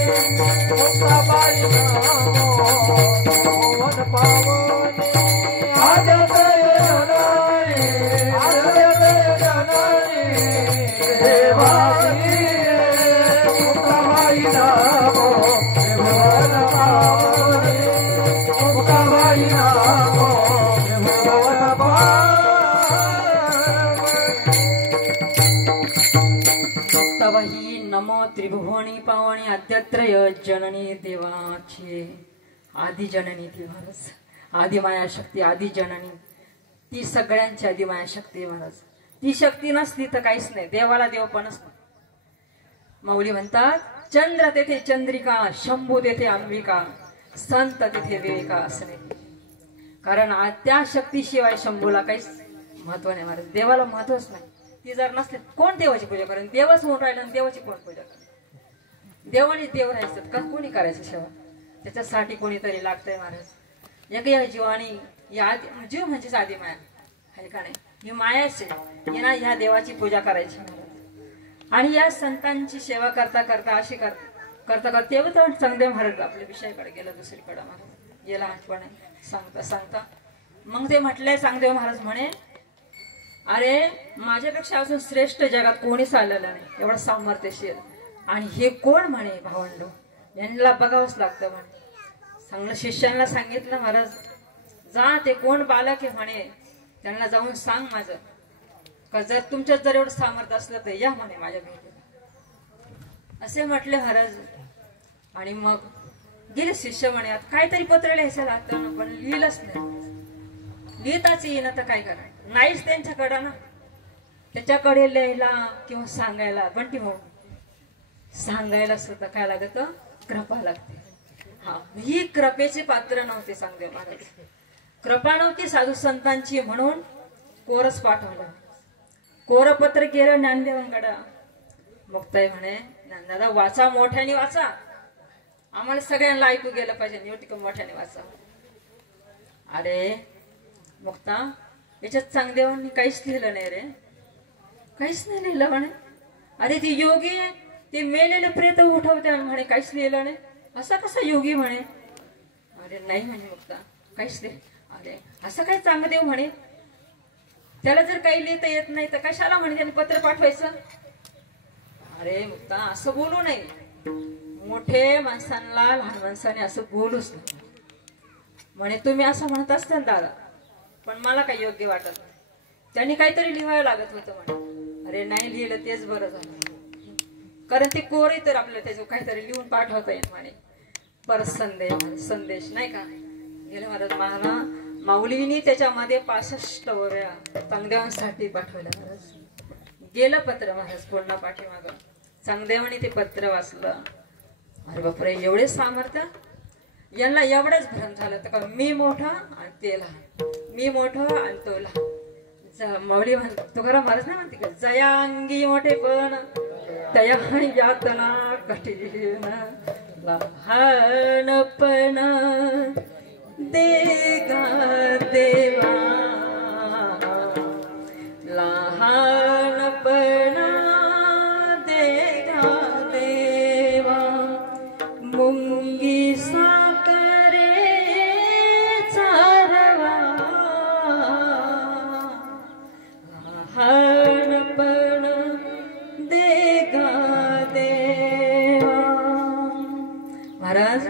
मुक्ताबाई नमो त्रिभुवन पावनी. नमो त्रिभुवनी पावनी आद्यत्रय जननी देवाची. आदि जननी ती महाराज, आदि माया शक्ती, आदि जननी ती सगळ्यांची आदि माया शक्ती महाराज. ती शक्ती नसली तर काहीच नाही, देवाला देवपणच नाही. माऊली म्हणतात चंद्र तेथे चंद्रिका, शंभू तेथे अंबिका, संत तिथे विवेका असणे. कारण त्या शक्तीशिवाय शंभूला काहीच महत्व नाही महाराज, देवाला महत्वच नाही. ती जर नसली कोण देवाची पूजा करेल, देवच होऊन राहिलं आणि देवाची कोण पूजा करेल. देवाने देव राहायचं का कोणी करायचं सेवा, त्याच्यासाठी कोणीतरी लागतंय महाराज. एक या जीवानी या जीव म्हणजेच आधी माया आहे का नाही, ही मायाच आहे. यांना ह्या देवाची पूजा करायची महाराज. आणि या संतांची सेवा करता करता अशी करता तेव्हा तर चांगदेव महाराज आपल्या विषयाकडे गेला, दुसरीकडे महाराज गेला आठवण सांगता सांगता. मग ते म्हटलंय चांगदेव महाराज म्हणे अरे माझ्यापेक्षा अजून श्रेष्ठ जगात कोणीच आलेलं नाही, एवढं सामर्थ्यशील. आणि हे कोण म्हणे भावंडो, यांना बघावंच लागतं म्हणे. चांगलं शिष्यांना सांगितलं महाराज जा ते कोण बालक आहे म्हणे, त्यांना जाऊन सांग माझं का जर तुमच्यात जर एवढं सामर्थ्य असलं तर या म्हणे माझ्या भेटीला, असे म्हटले महाराज. आणि मग गेले शिष्य म्हणे. आता काहीतरी पत्र लिहायचं लागतं ना, पण लिहिलंच नाही. लिहिताच येईना तर काय करा, नाहीच त्यांच्याकडं ना. त्याच्याकडे लिहायला किंवा सांगायला बंटी भाऊ सांगायला सुद्धा काय लागत, कृपा लागते. हा, ही कृपेचे पात्र नव्हते सांगदेव महाराज. कृपा नव्हती साधू संतांची म्हणून कोरच पाठवलं. कोरपत्र केलं ज्ञानदेवांकडं. मुक्ताई म्हणे ज्ञानदादा वाचा, मोठ्याने वाचा, आम्हाला सगळ्यांना ऐकू गेलं पाहिजे, एवढी मोठ्याने वाचा. अरे मुक्ता, याच्यात चांगदेवांनी काहीच लिहिलं नाही रे, काहीच नाही लिहिलं म्हणे. अरे ती योगी आहे, ते मेलेले प्रेत उठवते म्हणे, काहीच लिहिलं नाही. असा कसा योगी म्हणे. अरे नाही म्हणे मुक्ता, काहीच नाही. अरे असं काय चांगदेव म्हणे, त्याला जर काही लिहिता येत नाही तर कशाला म्हणे त्याने पत्र पाठवायचं. अरे मुक्ता असं बोलू नये, मोठे माणसांना लहान माणसाने असं बोलूच नाही म्हणे. तुम्ही असं म्हणत असता दादा, पण मला काही योग्य वाटत नाही. त्यांनी काहीतरी लिहावं लागत होतं म्हणे. अरे नाही लिहिलं तेच बरं झालं, कारण ते कोरे तर आपल्याला त्याचं काहीतरी लिहून पाठवता येईल म्हणे. परत संदेश नाही का गेले महाराज. मला माऊलीनी त्याच्यामध्ये 65 ओव्या चांगदेवांसाठी पाठवल्या महाराज. गेलं पत्र महाराज पूर्ण पाठीमाग. चांगदेवानी ते पत्र वाचलं. अरे बापरे, एवढे सामर्थ्य यांना. एवढंच भ्रम झालं तर का मी मोठा आणि ते लहान, मी मोठं आणि तो लहान. माऊली म्हणतो, तुकाराम महाराज नाही म्हणते का, जयांगी मोठे पण तया यातना कठीण, लहानपण देगा देवा, लहानपण देगा देवा, मुंगी साकरे चारवा, लहानपण देगा देवा. महाराज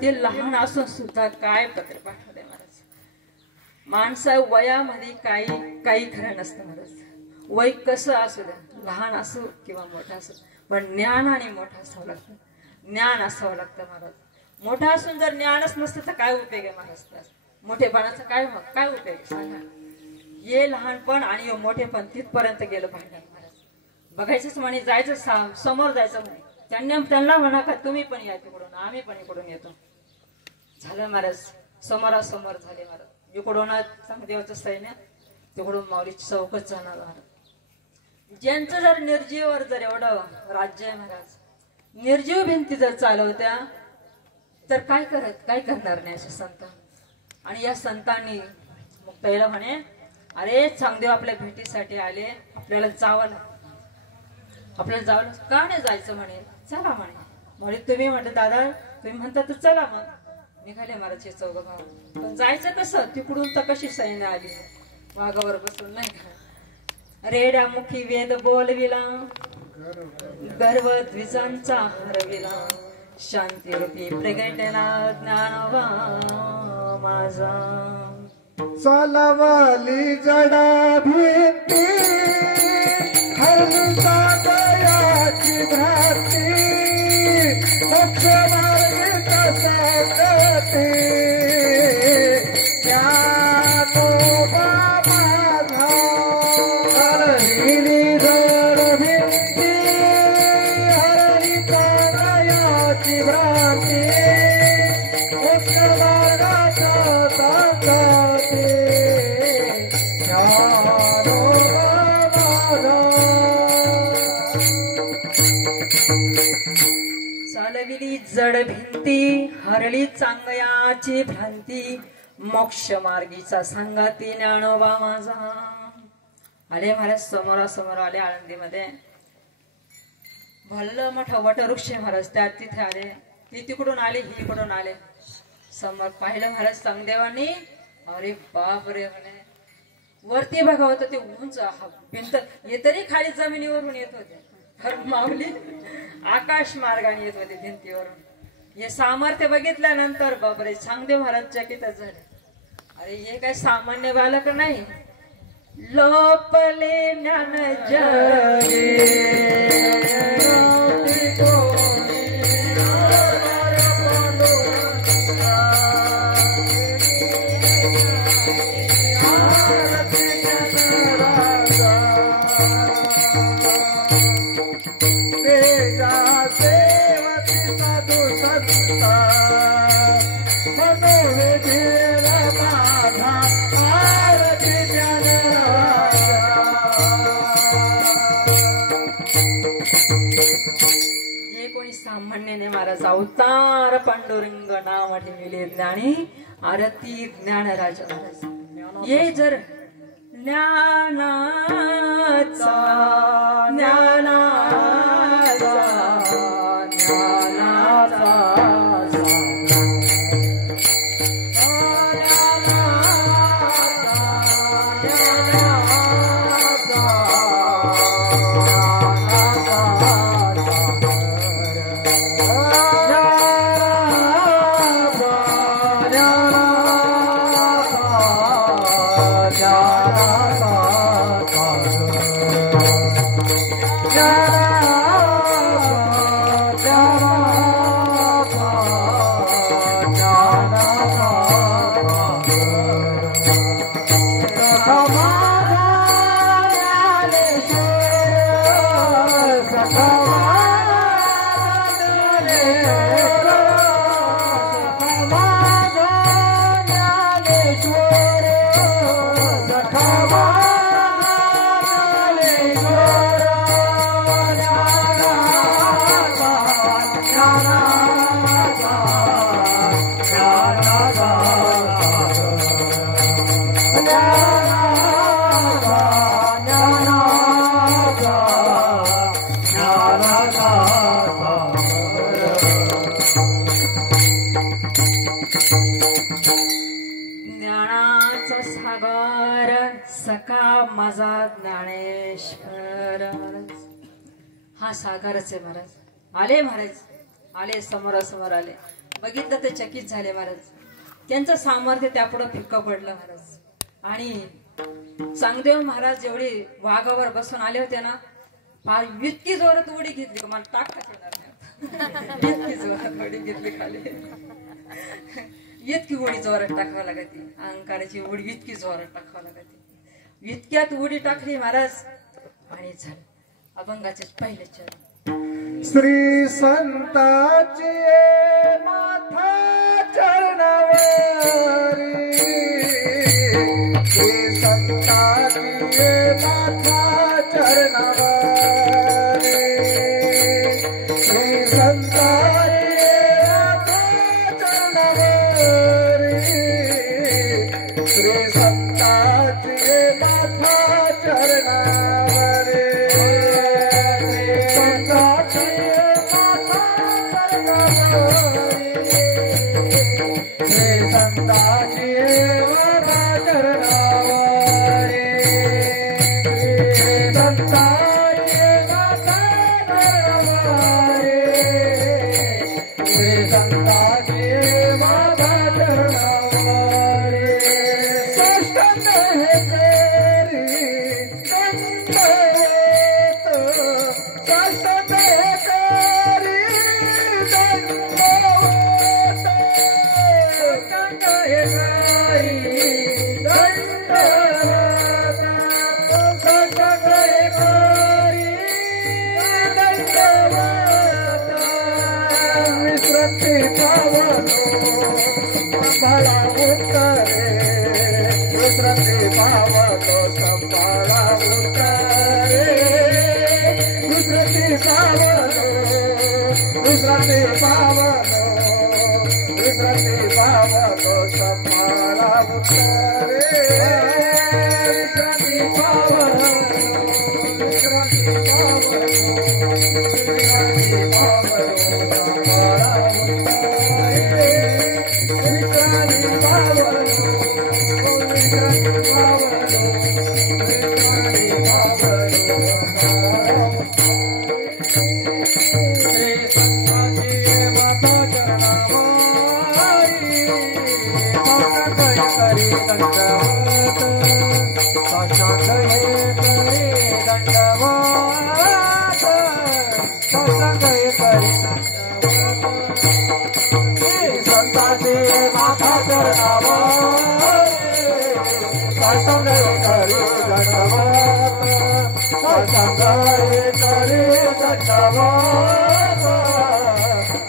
ते लहान असून सुद्धा काय पत्र पाठवले महाराज. माणसा वयामध्ये काही खरं नसतं महाराज. वय कसं असू द्या, लहान असो किंवा मोठा असो, पण ज्ञानाने मोठा असावं लागतं, ज्ञान असावं लागतं महाराज. मोठा असून जर ज्ञानच नसतं तर काय उपयोग आहे महाराज. मोठेपणाचा काय उपयोग आहे सांगा. हे लहानपण आणि हे मोठेपण तिथपर्यंत गेलं पाहिजे महाराज. बघायचंच म्हणे, जायचं समोर जायचं म्हणे. त्यांना म्हणा का तुम्ही पण या तिकडून, आम्ही पण इकडून येतो. झालं महाराज, समोरासमोर झाले महाराज. इकडून चांगदेवाचं सैन्य, तिकडून माऊलीची चौकच जाणार महाराज. ज्यांचं जर निर्जीवर जर एवढं राज्य आहे महाराज, निर्जीव भिंती जर चालवत्या तर काय करणार नाही असे संत. आणि या संतांनी मुक्ताईला म्हणे, अरे चांगदेव आपल्या भेटीसाठी आले, आपल्याला जावं का नाही जायचं म्हणे. चला म्हणे. तुम्ही म्हणता दादा, तुम्ही म्हणता तर चला. मग निघाले महाराज चौघ भाव. पण जायचं कसं, तिकडून तर कशी सैन्य आली वाघावर बसून नाही का. रेड्या मुखी वेद बोलविला, गर्व द्विजांचा हरविला, शांती रूपी प्रगटला ज्ञानवा माझा. चालवाली जडा भीती, हरता दयाची भ्रांती, मोक्ष मार्ग कसा गती, ज्ञानोबा माझा. चालविली जड भीती, हरता दयाची भ्रांती, मोक्ष मार्गाचा सांगती, चालविली जड भिंती, हरली चांगयाची भ्रांती, मोक्ष मार्गीचा सांगाती ज्ञानोबा माझा. आले महाराज, समोरासमोर आले. आळंदीमध्ये भल्ल मोठा वटवृक्ष महाराज, त्या तिथे आले. ती तिकडून आले, ही इकडून आले. समोर पाहिलं महाराज चांगदेवांनी. अरे बाप रे म्हणे, वरती बघा होतं ते उंच भिंत, हे तरी खाली जमिनीवरून येत होते. माऊली आकाश मार्गाने येत होते भिंतीवरून. हे सामर्थ्य बघितल्यानंतर बापरे, चांगदेव महाराज चकितच झाले. अरे हे काय सामान्य बालक नाही, लोपले ज्ञान जगे सामान्याने महाराज अवतार पांडुरंग नाव ठेवले ज्ञानी आरती ज्ञानराज महाराज ये जर ज्ञानाचा ज्ञानाचा ज्ञानाचा ज्ञानाचा सागर सखा माझा ज्ञानेश्वर हा सागरच आहे महाराज. आले महाराज आले समोरासमोर आले बघितलं ते चकित झाले महाराज. त्यांचं सामर्थ्य त्यापुढे फिक्क पडलं महाराज. आणि चांगदेव महाराज जेवढे वाघावर बसून आले होते ना फार इतकी जोरात उडी घेतली का मला टाकता येणार नाही. इतकी जोरात उडी घेतली खाली इतकी उडी जोरात टाकावं लागते. अहंकाराची उडी इतकी जोरात टाकावं लागते. इतक्यात उडी टाकली महाराज आणि झालं अभंगाचे पहिले चरण. श्री संताची माथा चरणावरी श्री संताची माथा चरणावरी श्री संताची माथा चरणावरी श्री संताची माथा चरणावरी Hare करी संताचे माथा चरणावर साष्टांगे करी दंडवत साष्टांगे करी दंडवत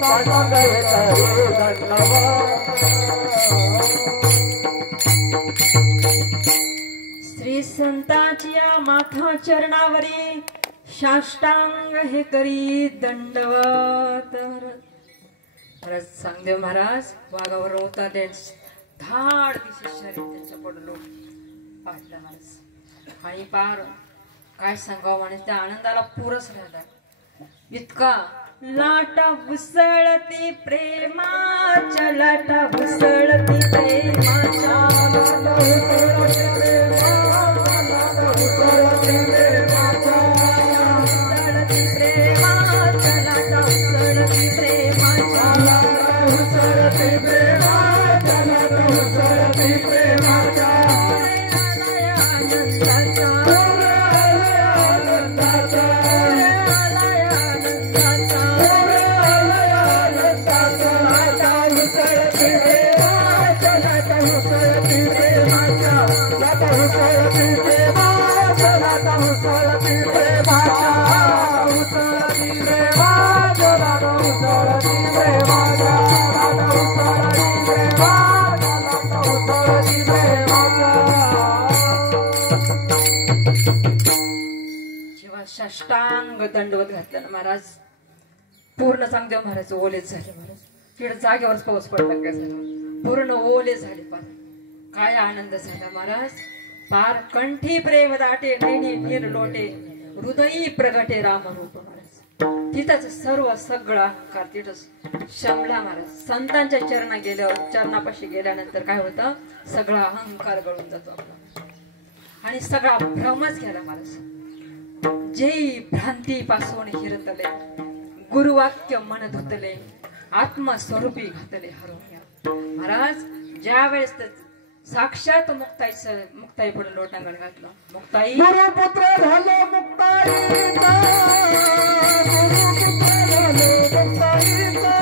साष्टांगे करी दंडवत श्री संताच्या माथा चरणावरी साष्टांग हे करी दंडवत. महाराज सांगदेव महाराज वाघावर उतरले, धाड दिसे शरीर त्यांच्या पडलो पाडलं महाराज. आणि पार काय सांगावं आणि त्या आनंदाला पुरच राहिला. इतका लाटा उसळती प्रेमाच्या, लाटा उसळती प्रेमाच्या, लाटा उसळती प्रेमाच्या, उसळती प्रेमाच्या, उसळती प्रेमाच्या, लाटा उसळती प्रेमाच्या, लाटा उसळती प्रेमाच्या, लाटा उसळती प्रेमाच्या. साष्टांग दंडवत घातलं ना महाराज, पूर्ण सांगदेव महाराज ओलेच झाले. महाराज तिकडे जागेवरच पाऊस पडला काय झाला, पूर्ण ओले झाले. पण काय आनंद झाला महाराज. पार कंठी प्रेम दाटे, नैनी नीर लोटे, हृदयी प्रगटे राम रूप. महाराज तिथंच सर्व सगळा अहंकार तिथंच शमला. महाराज संतांच्या चरणापाशी गेल्यानंतर काय होतं, सगळा अहंकार गळून जातो आपला आणि सगळा भ्रमच गेला. महाराज जे भ्रांती पासून हिरतले, गुरुवाक्य मन धुतले, आत्मस्वरूपी घातले हरवून. महाराज ज्या वेळेस साक्षात मुक्ताई पुढे लोटांगण घातलं. मुक्ताई गुरुपुत्र झालो मुक्ताईचा, गुरुपुत्र झालो मुक्ताईचा,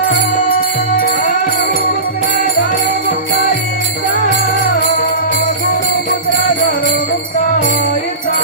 गुरुपुत्र झालो मुक्ताईचा, गुरुपुत्र झालो मुक्ताईचा.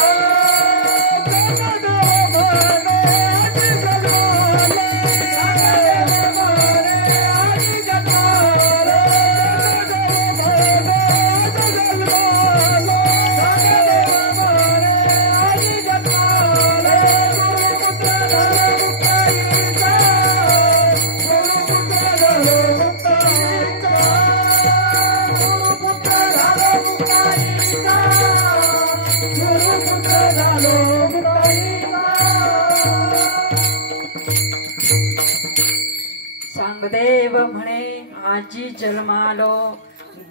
सांगदेव म्हणे आजी जन्मालो,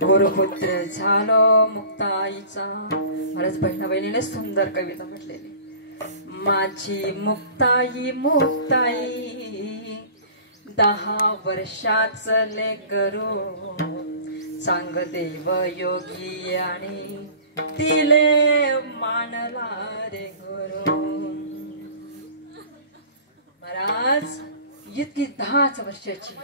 गुरुपुत्र झालो मुक्ताईचा. महाराज बहिणा बहिणीने सुंदर कविता म्हटलेली. माझी मुक्ताई मुक्ताई 10 वर्षाच लेकरू, सांगदेव योगी आणि तिले मानला रे गुरु. महाराज इतकी 10 वर्षाची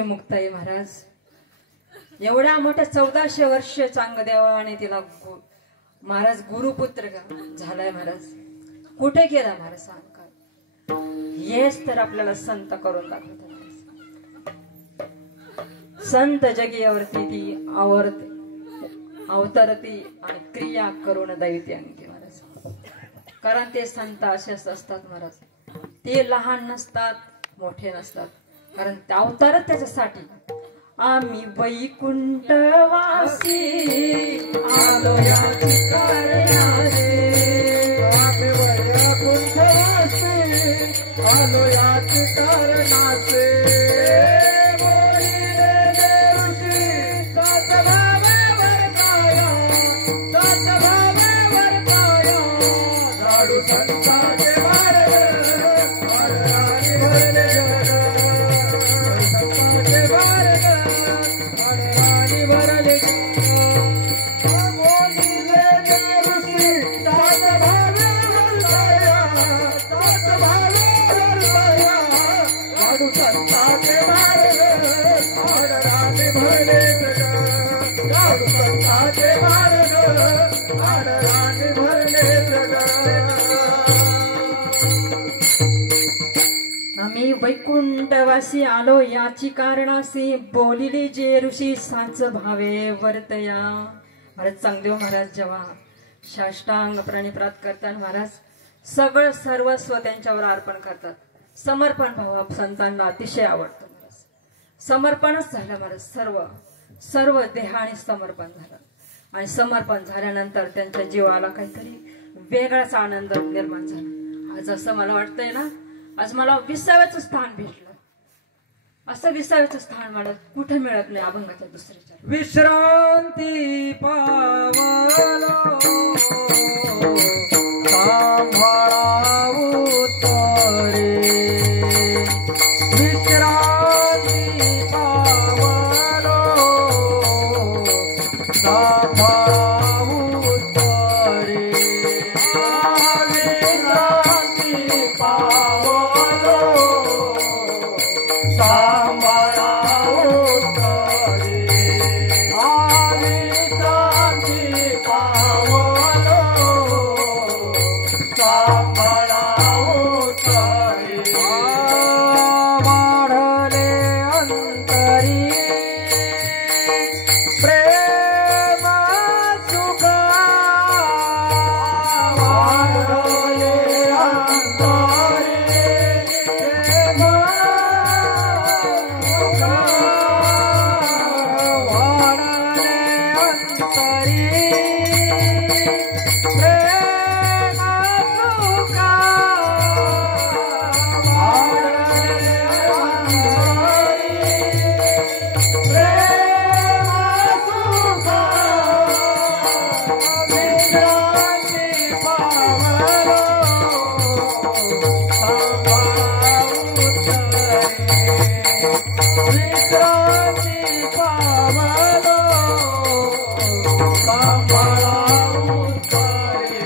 मुक्ताई. महाराज एवढ्या मोठ्या 1400 वर्ष चांगदेवाने तिला महाराज गुरुपुत्र झालाय. महाराज कुठे गेला महाराज अहंकार. हेच तर आपल्याला संत करून दाखवतात. संत जगीवरती ती अवतरती आणि क्रिया करून दैवती अंगी. महाराज कारण ते संत असेच असतात. महाराज ते लहान नसतात, मोठे नसतात, कारण ते अवतारच त्याच्यासाठी. आम्ही वैकुंठवासी आलो या ठिकाणी, आम्ही वैकुंठवासी आलो या ठिकाणी. वैकुंठवासी आलो याची कारणासी बोलिली जे ऋषी सांच भावे वर्तया. महाराज चांगदेव महाराज जेव्हा साष्टांग प्रणिपात करतात महाराज सगळं सर्वस्व त्यांच्यावर अर्पण करतात. समर्पण भाव संतांना अतिशय आवडतं महाराज. समर्पणच झालं महाराज. सर्व सर्व देहाने समर्पण झालं आणि समर्पण झाल्यानंतर त्यांच्या जीवाला काहीतरी वेगळाच आनंद निर्माण झाला. आज असं मला वाटतंय ना, आज मला विसाव्याचं स्थान भेटलं. असं विसाव्याचं स्थान मला कुठे मिळत नाही अभंगाच्या दुसऱ्याच्या. विश्रांती पावलो सांभाळावू तोरे. विश्रांती पावलो सांभाळावू तोरे. विश्रांती पावलो सांभाळावू तोरे. विश्रांती पावलो सांभाळावू तोरे. वाढले अंतरी प्रेम सुख. वाढले अंतरी प्रेम सुख. वाढले अंतरी प्रेम सुख. वाढले अंतरी प्रेम सुख. विश्रांती पावलो सांभाळावू तोरे. विश्रांती पावलो सांभाळावू तोरे.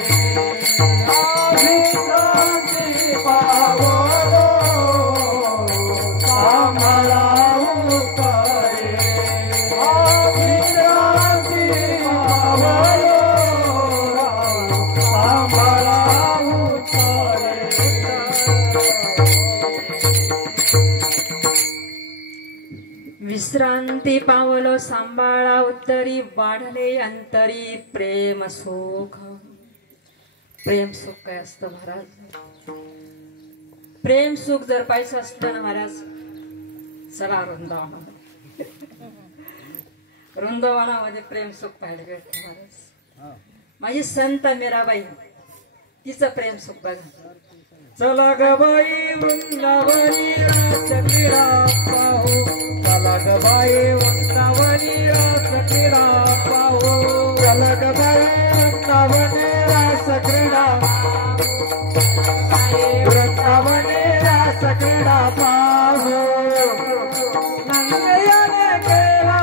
विश्रांती पावलो सांभाळावू तोरे. विश्रांती पावलो सांभाळावू तोरे. विश्रांती पावलो सांभाळा उत्तरी. वाढले अंतरी प्रेम सुख. प्रेम सुख काय असतं महाराज? प्रेम सुख जर पाहिजे असलं ना महाराज, चला वृंदावनामध्ये. वृंदावनामध्ये प्रेम सुख पाहायला भेटतं महाराज. माझी संत मीराबाई तिचं प्रेम सुख बघा. चला ग बाई वृंदावनी रस क्रीडा पाहू. चला ग बाई वृंदावनी रस क्रीडा पाहू. चला ग बाई वृंदावनी रस क्रीडा. वृंदावनी रस क्रीडा पाहू. नंदयाने केला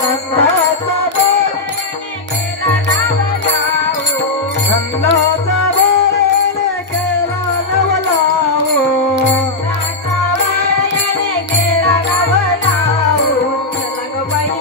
नंदाचा बोलणे केला नवलावो. नंदाचा बोलणे केला नवलावो. नंदाचा बोलणे केला नवलावो. चला ग बाई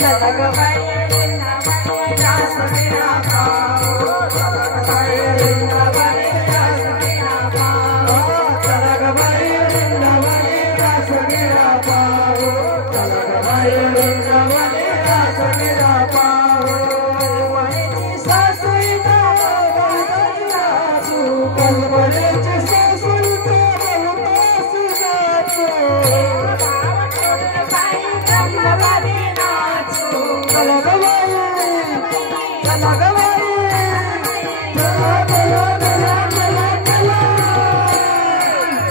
चला ग बाई वृंदावनी रस क्रीडा पाहू. चला ग बाई वृंदावनी रस क्रीडा पाहू. चला ग बाई वृंदावनी रस क्रीडा पाहू. चला ग बाई वृंदावनी रस क्रीडा पाहू. वणीची सासूईचा बाबाजीला तू. कलवणीची सासूईचा बहुतासी जातो. ब्रह्मवादी नाचू. चला ग बाई चला ग बाई. चला चला चला चला चला.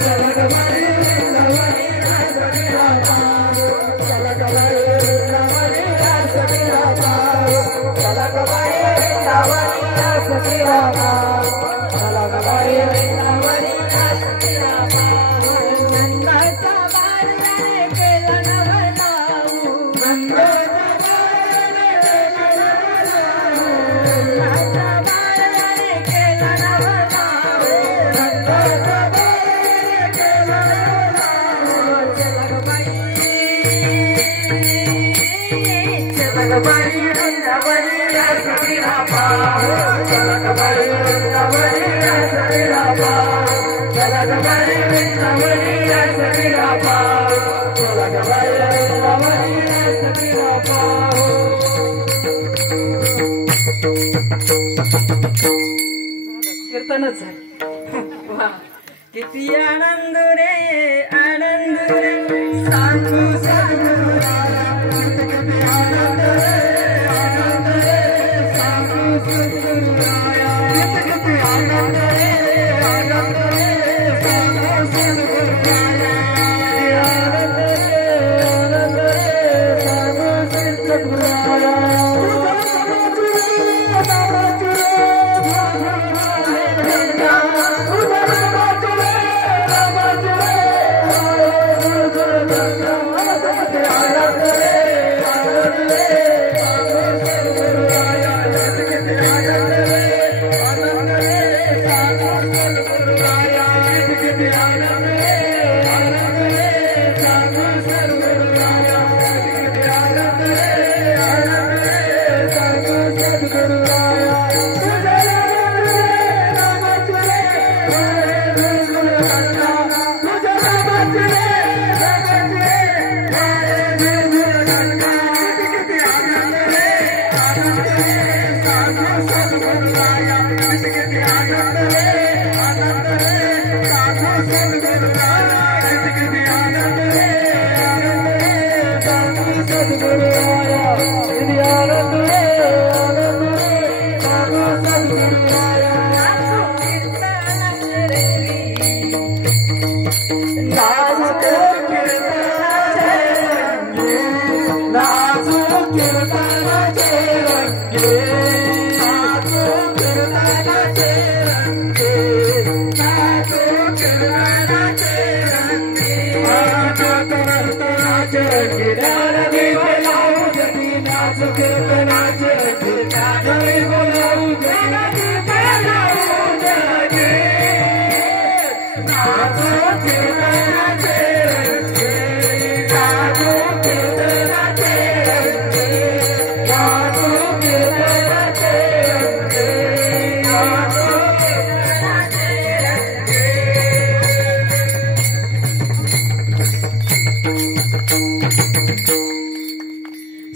चला ग बाई वृंदावनी रस क्रीडा पाहू. चला ग बाई वृंदावनी रस क्रीडा पाहू. चला ग बाई वृंदावनी रस क्रीडा पाहू. चला ग बाई वृंदावनी रस क्रीडा पाहू. नंदाचा बारणे केला नवलावो. नंदाचा बारणे केला नवलावो. नंदाचा बारणे केला नवलावो. नंदाचा बारणे केला नवलावो. चला ग बाई चला ग बाई वृंदावनी रस क्रीडा पाहू. चला ग बाई वृंदावनी रस क्रीडा पाहू. कीर्तनच आहे. वा किती आनंद रे आनंद रे सांगू सद्गुरुराया किती आनंद रे आनंद रे सांगू सद्गुरुराया किती आनंद रे आनंद रे सांगू सद्गुरुराया आनंद रे सांगू सद्गुरुराया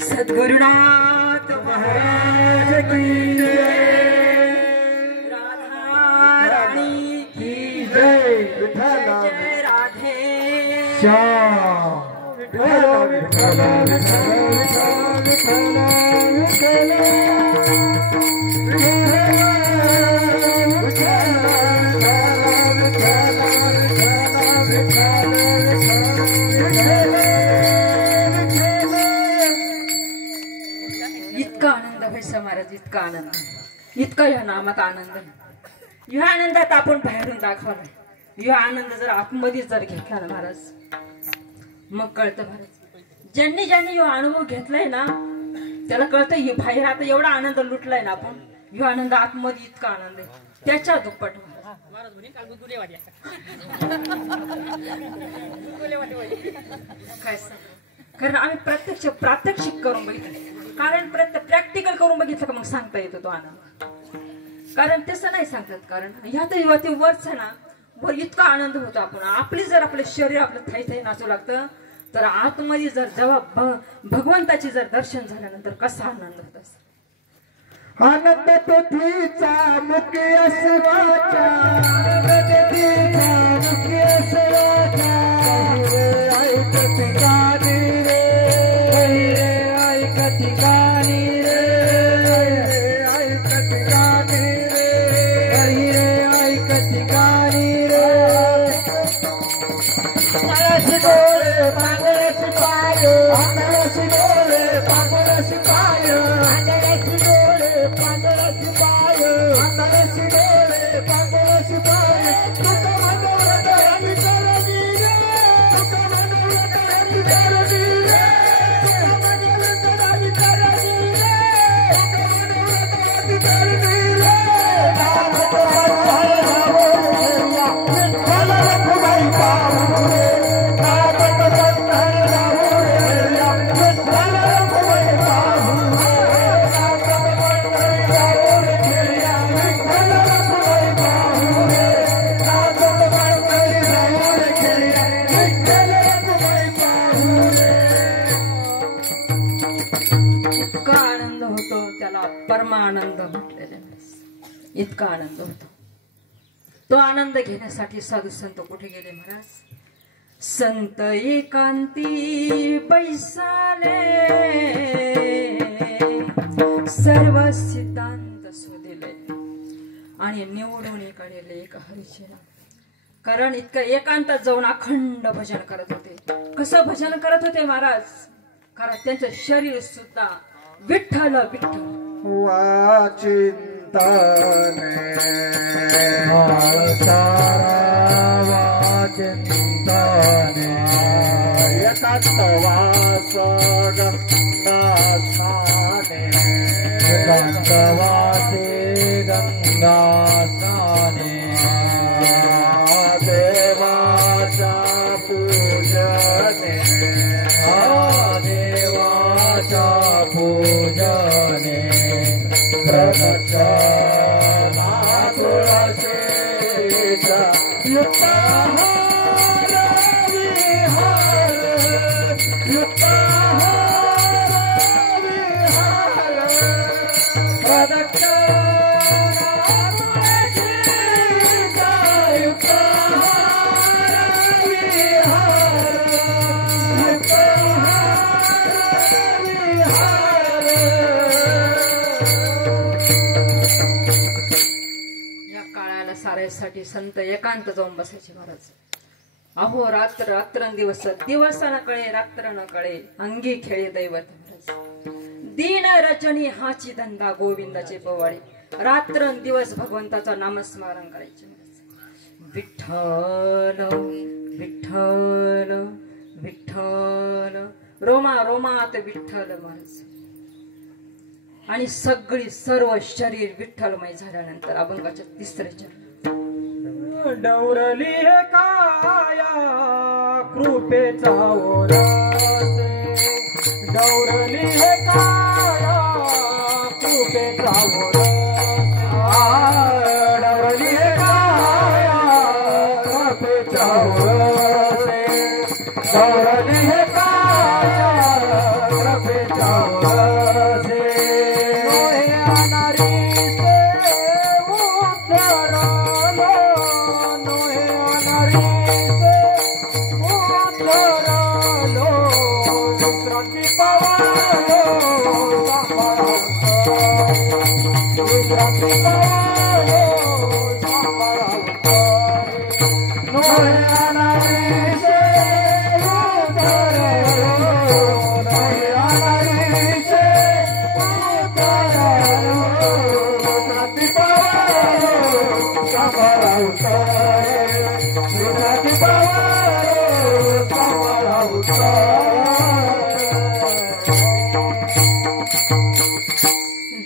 सद्गुरुनाथ महाराज की जय, राधा रानी की जय, जय राधे श्याम, विठ्ठल विठ्ठल विठ्ठल विठ्ठल इतका आनंद आहे महाराज, इतका आनंद, इतका या नामात आनंद आहे. या आनंदात आपण बाहेरून दाखवलाय. या आनंद जर आतमध्ये जर घेतला ना महाराज, मग कळतं महाराज. ज्यांनी ज्यांनी यो अनुभव घेतलाय ना त्याला कळतं बाहेर आता एवढा आनंद लुटलाय ना आपण. यो आनंद आतमध्ये इतका आनंद आहे त्याच्या दुप्पट काय सांग. कारण आम्ही प्रात्यक्षिक करून बघितलं. कारण प्रॅक्टिकल करून बघितलं का मग सांगता येतो तो आनंद. कारण तसं नाही सांगतात. कारण ह्यात युवती वरच ना वर इतका आनंद होतो. आपण आपली जर आपलं शरीर आपलं थाई थाई नाचू लागतं तर आतमध्ये जर जेव्हा भगवंताची जर दर्शन झाल्यानंतर कसा आनंद होत असतो. आनंद पृथ्वीचा मुख्य असवाचा, आनंद पृथ्वीचा मुख्य असवाचा, ऐकत गाणी रे, ऐकत गाणी रे, ऐकत गाणी रे, ऐकत गाणी रे. पांगळाची डोळे पांगळाची पाय, आंधळाची डोळे पांगळाची पाय, आंधळाची डोळे पांगळाची पाय, आंधळाची डोळे पांगळाची पाय. तुका मनवत आम्ही करणी रे, तुका मनवत आम्ही करणी रे, तुका मनवत आम्ही करणी रे, तुका मनवत आम्ही करणी रे. नाथ हर रावो घेऊया, विठ्ठल रखुमाई पाहू रे, नाथ हर रावो घेऊया, विठ्ठल इतका आनंद होतो. तो आनंद घेण्यासाठी साधू संत कुठे गेले महाराज? संत एकांती बैसाले सर्व सिद्धांत शोधिले आणि निवडून काढले एक हरीचे नाम. कारण इतकं एकांतात जाऊन अखंड भजन करत होते. कसं भजन करत होते महाराज? कारण त्यांचं शरीर सुद्धा विठ्ठल विठ्ठल वाचिंतने वाचिंतने यतत्वास गंगास्थाने गंगावासे गंगास्थाने देवाचा पूजने देवाचा पूजने प्रदक्षिणा तुळशीचा युक्ताहार विहार युक्ताहार विहार प्रदक्षिणा तुळशीचा युक्ताहार विहार युक्ताहार विहार. साऱ्यासाठी संत एकांत जाऊन बसायचे महाराज. अहो रात्र रात्रंदिवस दिवस न कळे रात्र न कळे अंगी खेळे दैवत महाराज. दीन रचनी हाची धंदा गोविंदाचे पवाडे. रात्रंदिवस भगवंताचा नामस्मरण करायचे महाराज. विठ्ठल विठ्ठल विठ्ठल रोमा रोमात विठ्ठल महाराज. आणि सगळी सर्व शरीर विठ्ठलमय झाल्यानंतर अभंगाच्या तिसरे चरण. डौरली हे काया कृपेचा ओरासे डौरली हे काया कृपेचा ओरासे डौरली हे काया कृपेचा ओरासे डौरली हे काया कृपेचा ओरासे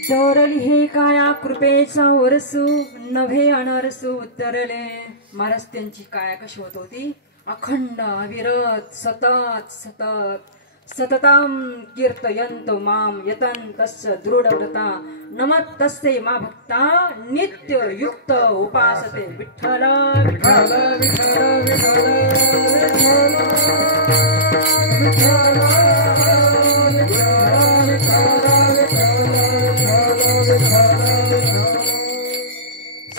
डोरली हे काया कृपेचा वरसू नभे अनरसू उतरले महाराज. त्यांची काया कशी होत होती? अखंड अविरत सतत सतत सततम कीर्तयन्तो माम यतन्तस्य दृढव्रता नमस्तस्यै मा भक्ता नित्य युक्त उपासते विठ्ठल विठ्ठल विठ्ठल विठ्ठल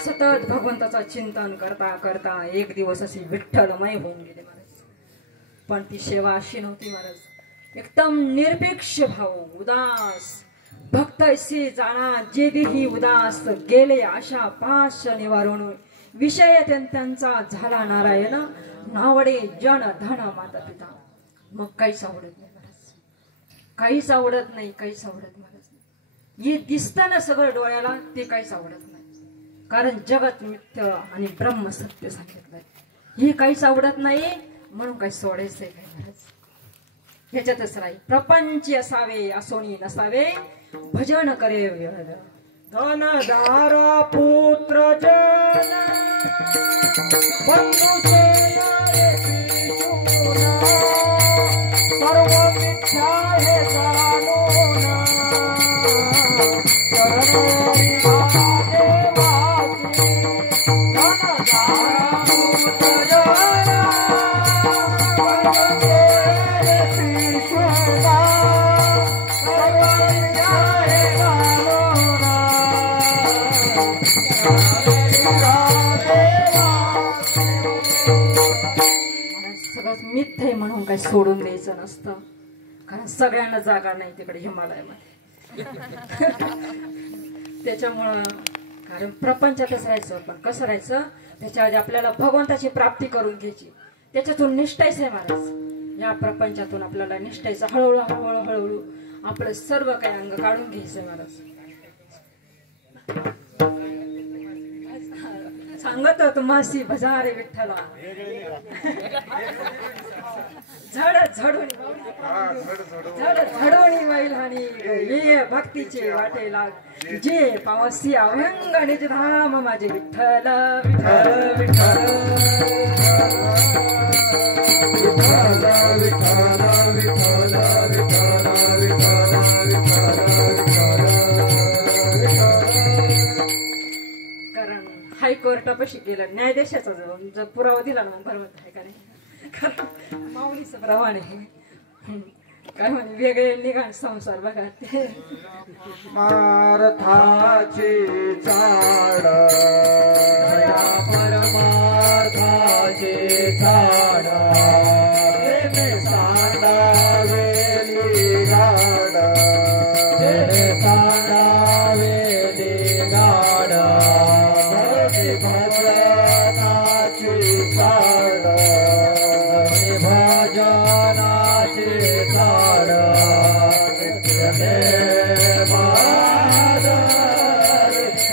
सतत भगवंताचा चिंतन करता करता एक दिवस असे विठ्ठलमय होऊन गेले महाराज. पण ती सेवा अशी नव्हती महाराज. एकदम निरपेक्ष भाव उदास भक्त ऐसे जाणा जे देही उदास गेले आशा पाश निवारण विषय त्यांचा झाला नारायण नावडे जन धन माता पिता. मग काहीच आवडत नाही महाराज. काहीच आवडत नाही. काहीच आवडत महाराज. हे दिसतं ना सगळं डोळ्याला ते काहीच आवडत नाही. कारण जगत मिथ्य आणि ब्रह्म सत्य सांगितलंय. हे काहीच आवडत नाही म्हणून काही सोडायचंय काय महाराज. ह्याच्यातच राही प्रपंच असावे असोनी नसावे भजन करे धन दारा पुत्र जन बंधु सर्व मिथ्या हे सगळं मिथ्य आहे म्हणून काही सोडून द्यायचं नसतं, कारण सगळ्यांना जागा नाही तिकडे हिमालयामध्ये. त्याच्यामुळं कारण प्रपंचातच राहायचं, पण कसं राहायचं त्याच्या आधी आपल्याला भगवंताची प्राप्ती करून घ्यायची. त्याच्यातून निष्ठायचं आहे महाराज. या प्रपंचातून आपल्याला निष्ठायचं, हळूहळू हळूहळू हळूहळू आपलं सर्व काही अंग काढून घ्यायचं महाराज. सांगत होतो मासी भजा रे विठ्ठला, झड झडून वैल आणि ये भक्तीचे वाटे लाग, जे पावसी अभंग निज धाम माझे विठ्ठल विठ्ठल कारण हायकोर्टापाशी गेलं, न्यायाधीशाचा जर पुरावा दिला ना बरोबर आहे का नाही, कारण माऊलीचं प्रमाण आहे. काय म्हणे वेगळे निघाण संसार बघा ते मार्थाची झाड परमार्थाची झाड सांडावेली गाड सांडावेली गाड भजनाची झाड भजनाची झाड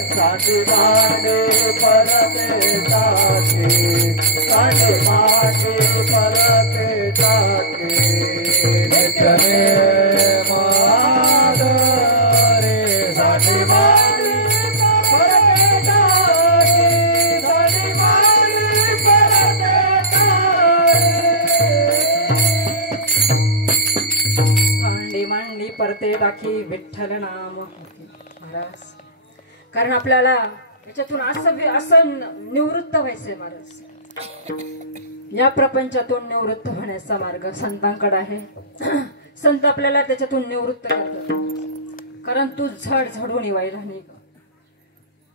साडी माने परते टाके साडी माने परते टाके नित्यने माधरे साडी माने परते टाके साडी माने परते सांडी मांडी परते टाकी विठ्ठल नाम महाराज. कारण आपल्याला याच्यातून असं निवृत्त व्हायचंय महाराज. या प्रपंचातून निवृत्त होण्याचा मार्ग संतांकडे आहे. संत आपल्याला त्याच्यातून निवृत्त करतात, कारण तू झड झडून व्हायला नाही.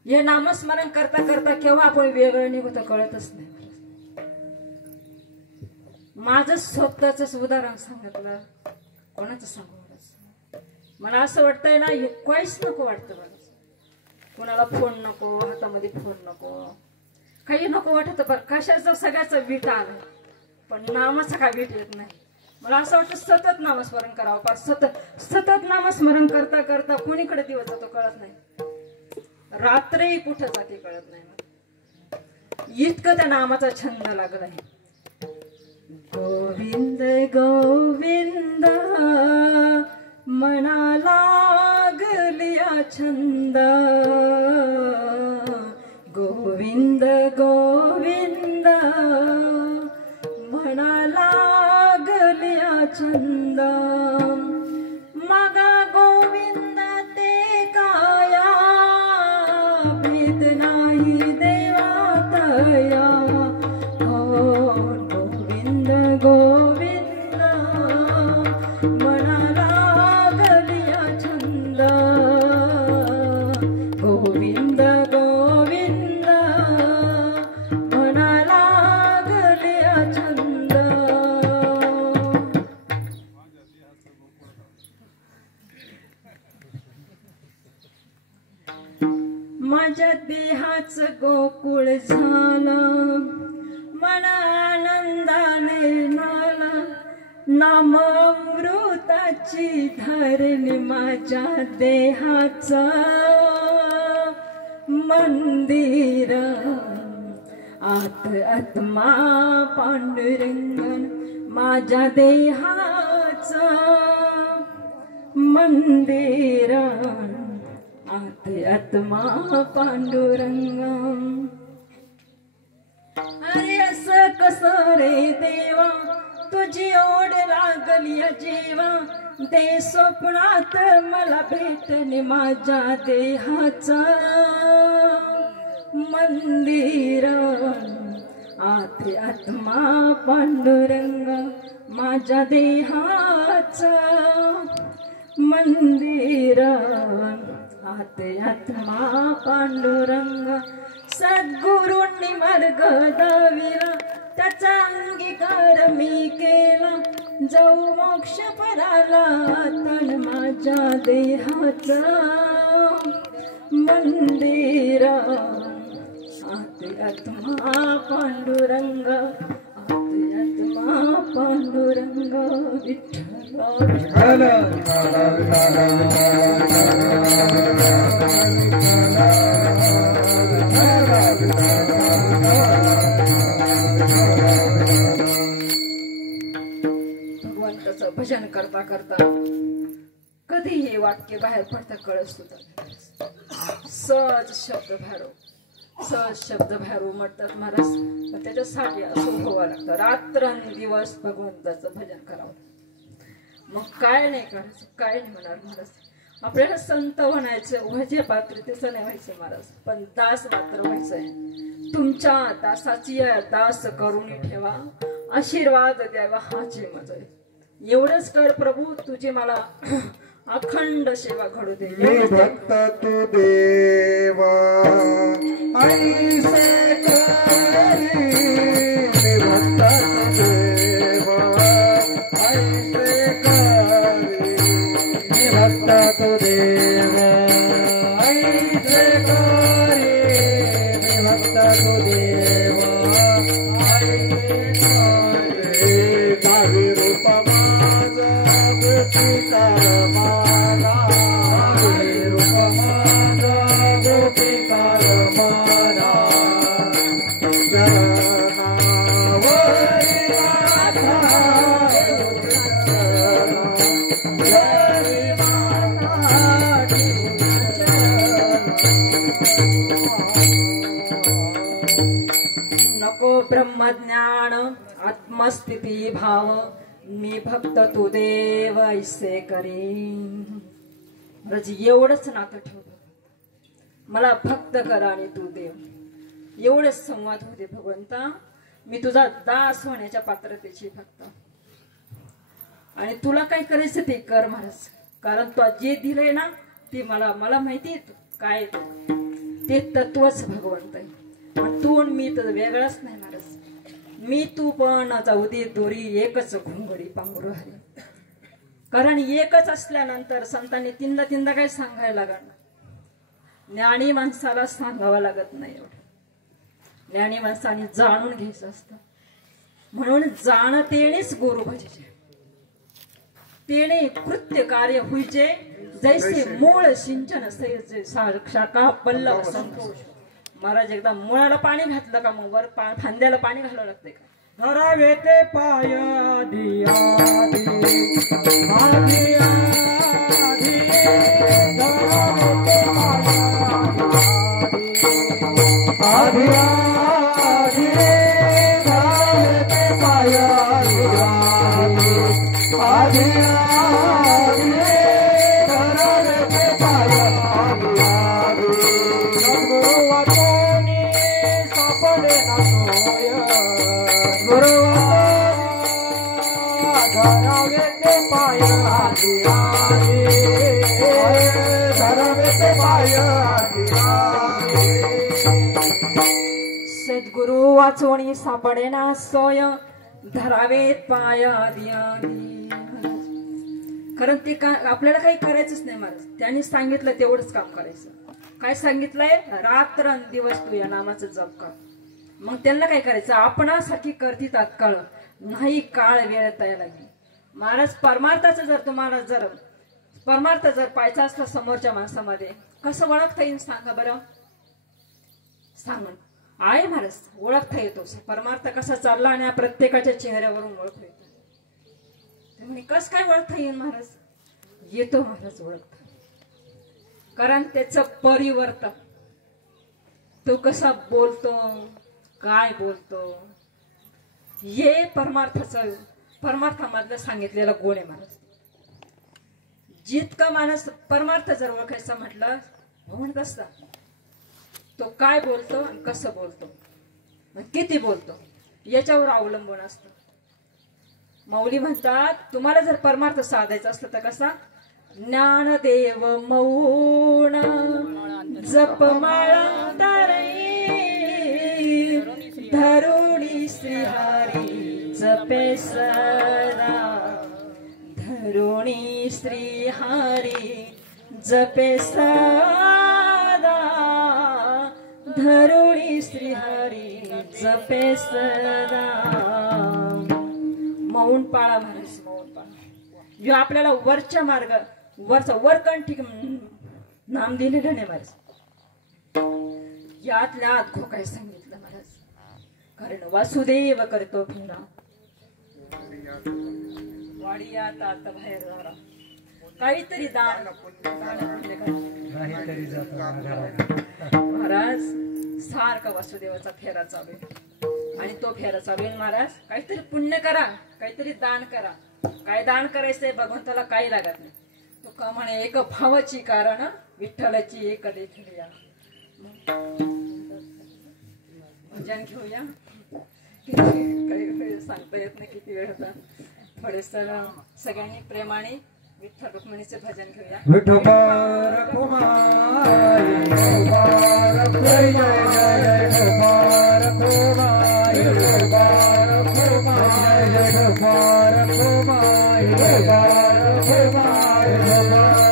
हे नामस्मरण करता करता केव्हा आपण वेगळं निघतो कळतच नाही. माझं स्वतःच उदाहरण सांगितलं, कोणाचं सांगू मला असं वाटतंय ना, हे काहीच नको वाटतं मला. कोणाला फोन नको, हातामध्ये फोन नको, काही नको वाटत. बरं कशाचा सगळ्याचा वीट आला, पण नामाचा काय वीट येत नाही. मला असं वाटतं सतत नामस्मरण करावं, पण सतत नामस्मरण करता करता कोणीकडे दिवस जातो कळत नाही, रात्री कुठं जाते कळत नाही. इतकं त्या नामाचा छंद लागलाय. गोविंद गोविंद मना लागलिया छंद, गोविंद गोविंद मना लागलिया छंद, मगा गोविंद ते काया भेद नाही देवातया. हो गोविंद गोविंद मना लागलिया छंद, गोविंद गोविंद मना लागलिया छंद. माझ्या देहाचं गोकुळ झालं, मना आनंदाने नाला, नामामृताची धरणी माझ्या देहाचं मंदिर. आत आत्मा पांडुरंगण माझ्या देहाचं मंदिर, आत आत्मा पांडुरंग. अरे असं कसं रे देवा, तुझी ओढ लागली जीवा, दे स्वप्नात मला भेटणे माझ्या देहाचा मंदिर. आत आत्मा पांडुरंग माझ्या देहाचा मंदिर, आते आत्मा पांडुरंग सद्गुरूंनी मार्ग दाविला त्याचा अंगीकार मी केला जाऊ मोक्ष पराला तन माझ्या देहाचा मंदिर आते आत्मा पांडुरंग आते आत्मा पांडुरंग विठ्ठल भगवंताचं भजन करता करता कधी हे वाक्य बाहेर पडता कळत सुद्धा सहज शब्द बाहेर उमटतात महाराज. पण त्याच्यासाठी असं व्हावं लागतं रात्रंदिवस भगवंताचं भजन करावं. मग काय नाही करायचं काय नाही म्हणाल महाराज. आपल्याला संत म्हणायचं व्हायचे पात्रतेचं नाही व्हायचं महाराज पण दास मात्र व्हायचंय. तुमच्या दासाची दास करून ठेवा आशीर्वाद द्यावा हाची मज आहे. एवढंच कर प्रभू तुझी मला अखंड सेवा घडू दे. मी भक्त तू देवा ऐसे करी मी भक्त तू देवा ऐसे करी मी भक्त तू देवा ऐसे करी मी भक्त तू देवा ऐसे करी भावी रूप माझा गोपिकार माला भावी रूप माझा गोपिकार माला जनावरी माता जरी माता नको ब्रह्मज्ञान आत्मस्थिती भाव मी भक्त तू देव ऐसे करीन. एवढंच नातं ठेवलं मला भक्त करा आणि तू देव एवढंच संवाद होते भगवंता. मी तुझा दास होण्याच्या पात्रतेची भक्त आणि तुला काय करायचं ते कर महाराज. कारण तू जे दिलंय ना ते मला माहिती आहे तू काय ते तत्वच भगवंत आहे. पण तू आणि मी तर वेगळाच नाही महाराज. मी तू पण जाऊ दे दोरी एकच घुंगडी पांघरू हरी. कारण एकच असल्यानंतर संतांनी तीनदा काही सांगायला लागणार. ज्ञानी माणसाला सांगावं लागत नाही. एवढं ज्ञानी माणसाने जाणून घ्यायचं असतं. म्हणून जाणतेनेच गुरु भजायचे तेने कृत्य कार्य होईचे जैसे मूळ सिंचन शाखा पल्लव संतोष. महाराज एकदा मुळाला पाणी घातलं का मग वर फांद्याला पाणी घालावं लागतंय का. धरावे ते पाय आधी आधी आधी आधी धरावे ते पाय आधी आधी धरावे ते पाय आधी आधी आधी धरावे ते पाय आधी आधी सद्गुरु वाचोनी सापडे ना सोय धरावे ते पाय आधी आधी धरावे ते पाय आधी आधी सद्गुरु वाचवणी सापडेना सोय धरावेत पाय आधी आधी. कारण ते आपल्याला काही करायचंच नाही महाराज. त्यांनी सांगितलं तेवढंच काम करायचं. काय सांगितलंय रात्र दिवस तू या नामाचं जप कर. मग त्यांना काय करायचं आपणासाठी करती तात्काळ नाही काळ वेळ तया लागली. महाराज परमार्थाचं जर तुम्हाला जर परमार्थ जर पाहायचा असला समोरच्या माणसामध्ये कसं ओळखता येईल सांगा बरं. सांग आहे महाराज ओळखता येतो परमार्थ कसा चालला आणि प्रत्येकाच्या चेहऱ्यावरून ओळख येतो. म्हणजे कस काय ओळखता येईल महाराज. येतो महाराज ओळखता. कारण त्याचं परिवर्तन तो कसा बोलतो काय बोलतो हे परमार्थामधलं सांगितलेलं गुण आहे महाराज. जितका माणूस परमार्थ जर ओळखायचा म्हटलं म्हणत असता तो काय बोलतो आणि कसं बोलतो किती बोलतो याच्यावर अवलंबून असतं. माऊली म्हणतात तुम्हाला जर परमार्थ साधायचा असला तर कसा ज्ञानदेव मौन जपमाळा तारई धरुणी श्रीहरी जपे सदा धरुणी श्रीहरी जपे सदा धरुणी श्रीहरी जपे सदा. मौन पाळा महाराज, मौन पाळा. जो आपल्याला वरच्या मार्ग वरकंठी नाम दिलेलं नाही महाराज. यातल्या आत काय सांगितलं महाराज, कारण वासुदेव करतो भिंगा वाडियात आत बाहेर झाला काहीतरी दान काहीतरी महाराज. सारखा वासुदेवाचा फेरा चालू आहे आणि तो फेरा चालू आहे महाराज. काहीतरी पुण्य करा, काहीतरी दान करा. काय दान करायचंय भगवंताला काही लागत नाही. तो का म्हणे एक भावाची कारण विठ्ठलाची एक देखील या. भजन घेऊया. काही वेळ सांगता येत नाही किती वेळ होता. थोडेस सगळ्यांनी प्रेमाने विठ्ठल रुक्मिणीचे भजन घेऊया. विठोबार कुमारी विठोबार जय जय विठोबार कुमारी विठोबार कुमारी विठोबार कुमारी विठोबार कुमारी विठोबार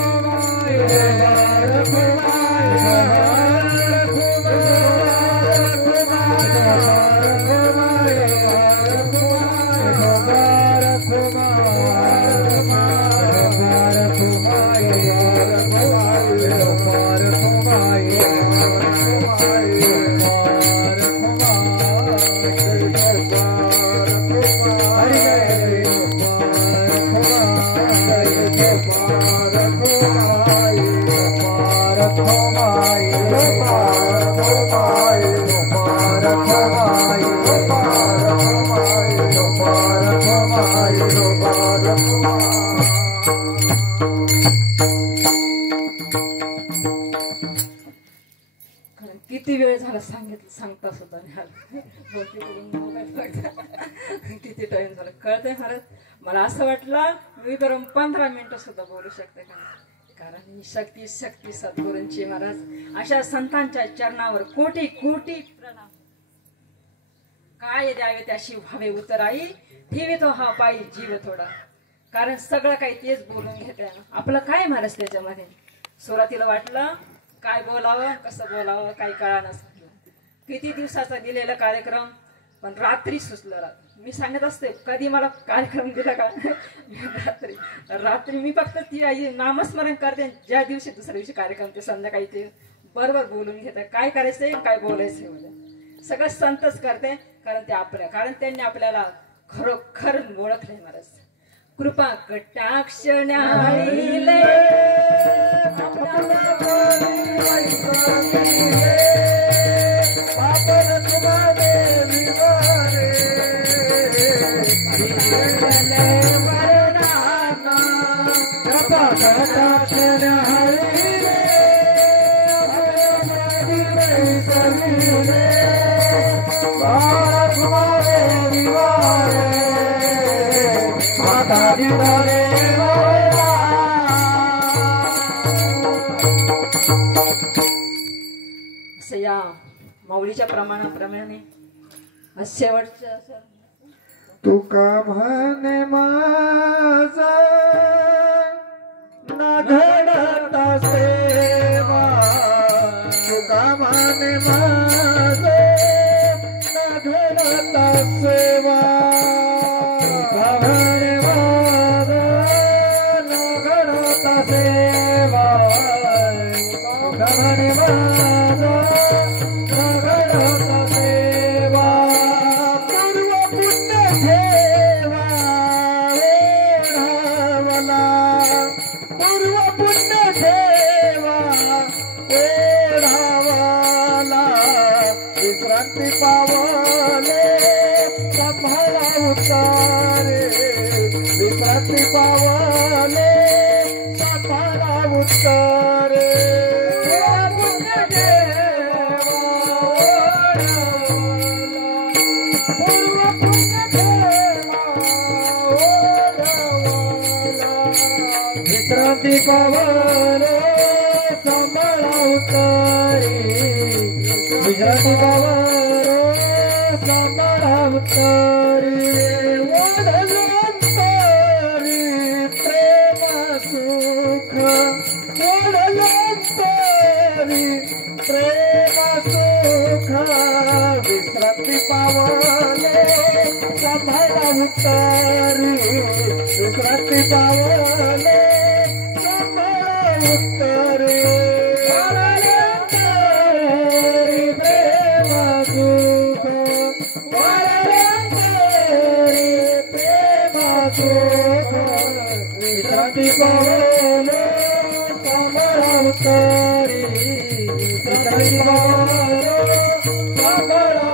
कुमारी विठोबार कुमारी किती वेळ झाला सांगता सुद्धा किती टाइम झाला कळतंय महाराज. मला असं वाटलं मी बरं 15 मिनिटं सुद्धा बोलू शकते का, कारण ही शक्ती शक्ती सद्गुरूंची महाराज. अशा संतांच्या चरणावर कोटी कोटी प्रणाम. काय द्यावे त्याशी व्हावे उतराई ठेवी तो हा पायी जीव थोडा. कारण सगळं काही तेच बोलून घेते. आपलं काय महाराज त्याच्यामध्ये. सुरुवातीला वाटलं काय बोलावं कसं बोलावं काही कळा नसलं. किती दिवसाचा दिलेला कार्यक्रम पण रात्री सुचलं. मी सांगत असते कधी मला कार्यक्रम दिला का रात्री मी फक्त ती आई नामस्मरण करते. ज्या दिवशी दुसऱ्या दिवशी कार्यक्रम ते संध्याकाळी ते बरोबर बोलून घेते काय करायचंय काय बोलायचंय. म्हणजे सगळं संतच करते कारण त्यांनी आपल्याला खरोखर ओळखलंय महाराज. कृपा कटाक्ष न्यायले असं या माऊलीच्या प्रमाणाप्रमाणे शेवटच्या तुका म्हणे माझा ना घडता सेवा तुका म्हणे माझा ना घडता सेवा म्हणे माझा ना घडता सेवा म्हणे माझा ना घडता सेवा पूर्व पुण्य ठेवा ओढावला पूर्व पुण्य ठेवा ओढावला विश्रांती पावले संभाळा उतारे विश्रांती पावले संभाळा उतारे पुण्य ठेवा पूर्व पुण्य ठेवा ओढावला विश्रांती गुजराती पावन सांभाळा उतारी गुजराती पावन सांभाळा उतारी ओढलंतरी प्रेम सुख ओढलंतरी प्रेम सुख विश्रांती पावन सांभाळा उतारी विश्रांती पावन सांभाळा उतारी प्रेम सुख प्रेम सुख विश्रांती पावन सांभाळा उतारी विश्रांती पावन सांभाळा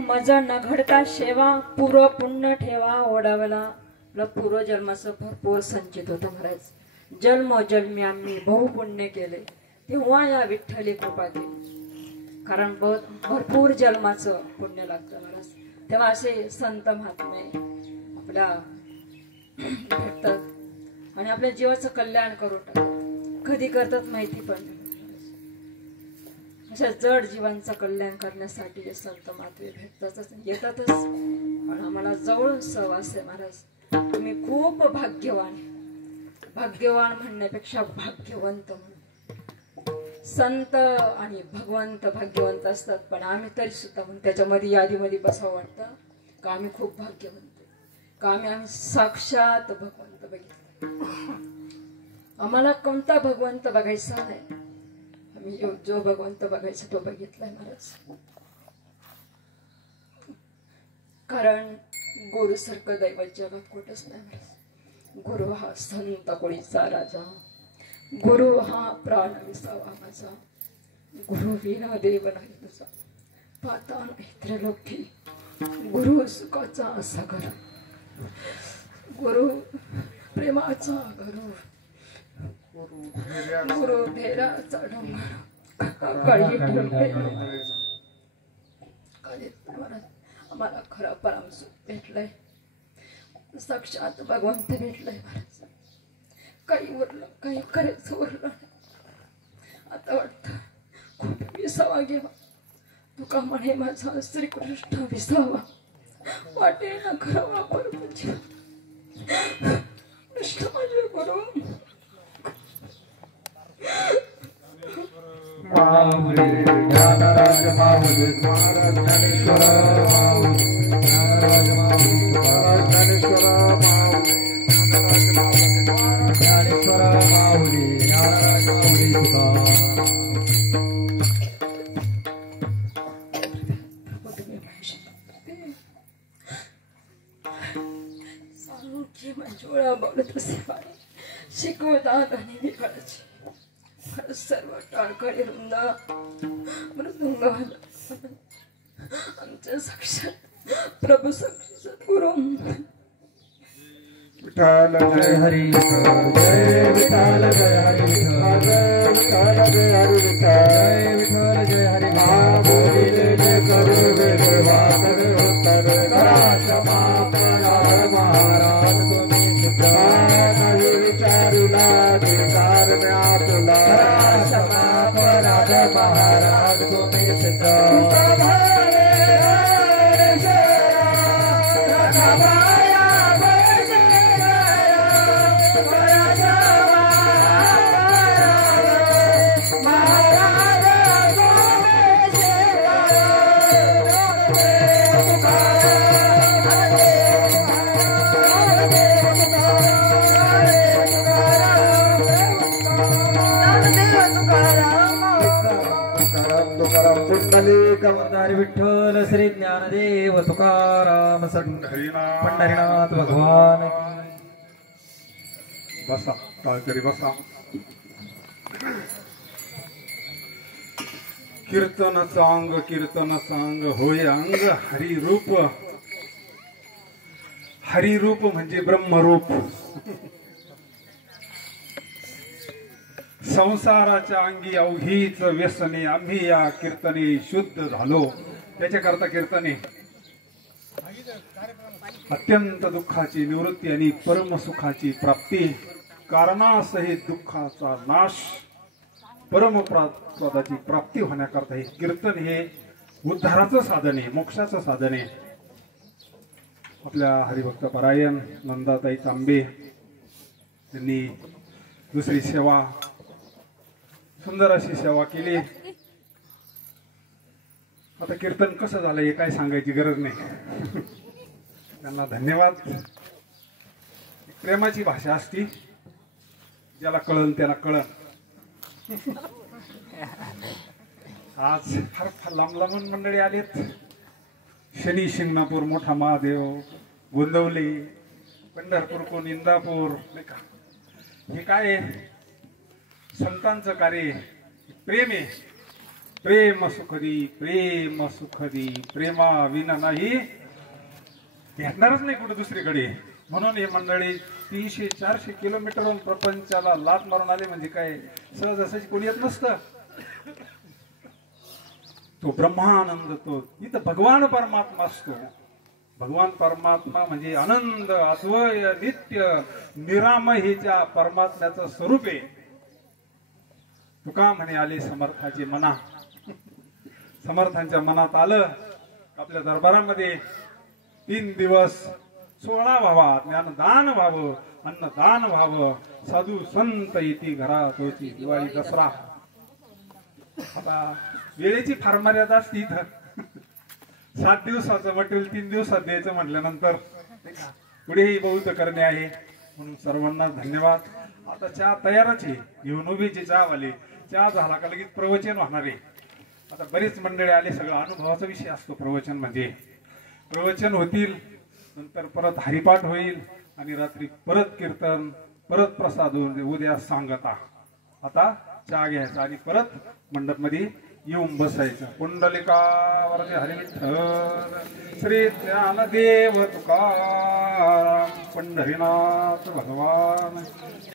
मज न घडता शेवा पूर्व पुण्य ठेवा ओढावला आपलं पूर्वजन्माचं भरपूर संचित होतं महाराज जन्मोजन्मी आम्ही बहुपुण्य केले तेव्हा या विठ्ठली कृपा केली कारण भरपूर जन्माचं पुण्य लागतं महाराज तेव्हा असे संत महात्मे आपल्या भेटतात आणि आपल्या जीवाचं कल्याण करून टाकतात कधी करतात माहिती पण नाही अशा जड जीवांचं कल्याण करण्यासाठी हे संत महात्मे भेटतातच येतातच पण आम्हाला जवळून सहवास आहे महाराज तुम्ही खूप भाग्यवान भाग्यवान म्हणण्यापेक्षा भाग्यवंत म्हणून संत आणि भगवंत भाग्यवंत असतात पण आम्ही तरी सुद्धा म्हणून त्याच्यामध्ये यादीमध्ये बसावं वाटतं का आम्ही खूप भाग्यवंत का आम्ही साक्षात भगवंत बघितलं आम्हाला कोणता भगवंत बघायचा नाही आम्ही जो भगवंत बघायचा तो बघितलाय महाराज कारण गुरु सारखं दैवत जगात कुठंच नाही महाराज गुरु हा संत कोळीचा राजा गुरु हा प्राण विसावा माझा गुरु विना देव नाही तुझा पाता नाही त्रिलोकी गुरु सुखाचा सागर गुरु प्रेमाचा गुरु गुरु भेराचा डोंगर आम्हाला खरा परमसुख भेटलंय साक्षात भगवंत भेटलंय महाराज काही उरलं काही करायचं उरलं आता वाटतं खूप विसावा घ्यावा तुका म्हणे माझा श्रीकृष्ण विसावा वाटे ना खरा वापर म्हणजे कृष्ण माझे गुरु माऊली ज्ञानराज माऊली महाराज ज्ञानेश्वर माऊली ज्ञानराज माऊली महाराज ज्ञानेश्वर माऊली ज्ञानेश्वर माऊली ज्ञानराज माऊली सांगू मंजुळा बोलत असे शिकवतात आणि विकाळाची सर्व टाळकळी वृंद मृदुंग आमच्या साक्षात प्रभू सद्गुरु विठ्ठल जय हरी जय विठ्ठल जय हरी विठ्ठल जय हरी विठ्ठल जय हरी महाबोली जय करू देवा करे उत्तर क्षमा महाराज तुम्ही सुद्धा नाही विचारूला विचार तुला क्षमा महाराज तुम्ही सिद्ध कमदार विठ्ठल श्री ज्ञानदेव तुकाराम संत पंढरीनाथ भगवान बसा टाळकरी बसा कीर्तन सांग होय अंग हरिरूप म्हणजे ब्रह्मरूप संसाराच्या अंगी अवघीच व्यसने आम्ही या कीर्तने शुद्ध झालो त्याच्याकरता कीर्तने अत्यंत दुःखाची निवृत्ती आणि परमसुखाची प्राप्ती, कारणासहित दुःखाचा नाश, परमपदाची प्राप्ती होण्याकरता हे कीर्तन हे उद्धाराचं साधन आहे, मोक्षाचं साधन आहे. आपल्या हरिभक्त परायण नंदाताई तांबे यांनी दुसरी सेवा, सुंदर अशी सेवा केली. आता कीर्तन कसं झालं हे काय सांगायची गरज नाही. त्यांना धन्यवाद. प्रेमाची भाषा असती, ज्याला कळन त्याला कळन. आज फार लांब लांबून मंडळी आलेत. शनी शिंगणापूर, मोठा महादेव, गोंदवली, पंढरपूर, कोण इंदापूर, नाही का. हे काय संतांचं कार्य, प्रेम आहे. प्रेम सुखदी, प्रेम सुखदी, प्रेमा विना नाही भेटणारच नाही कुठे दुसरीकडे. म्हणून हे मंडळी 300-400 किलोमीटरहून प्रपंचाला लात मारून आले म्हणजे काय सहज असं कोणी येत नसतं. तो ब्रह्मानंद, तो इथं भगवान परमात्मा असतो. भगवान परमात्मा म्हणजे आनंद, अद्वय, नित्य, निरामय हे ज्या परमात्म्याचं स्वरूप आहे. तुका म्हणे आले समर्थाचे मना. समर्थांच्या मनात आलं. आपल्या दरबारामध्ये 3 दिवस 16 व्हावा, ज्ञानदान व्हावं, अन्नदान व्हावं, साधू संत येती घरात होती दिवाळी दसरा. आता वेळेची फार मर्यादा असते इथं. 7 दिवसाचं मटेरियल 3 दिवसात द्यायचं म्हटल्यानंतर पुढेही बहुत करणे आहे. म्हणून सर्वांना धन्यवाद. आता चहा तयारच आहे, घेऊन उभीचे चहावाले. चहा झाला का लगेच प्रवचन होणार आहे. आता बरेच मंडळी आले. सगळा अनुभवाचा विषय असतो प्रवचन म्हणजे. प्रवचन होतील, नंतर परत हरिपाठ होईल आणि रात्री परत कीर्तन, परत प्रसाद होईल. उद्या सांगता. आता चहा घ्यायचा आणि परत मंडप मध्ये येऊन बसायचं. पुंडलिकावर हरी विठ्ठल, श्री ज्ञानदेव तुकाराम, पंढरीनाथ भगवान.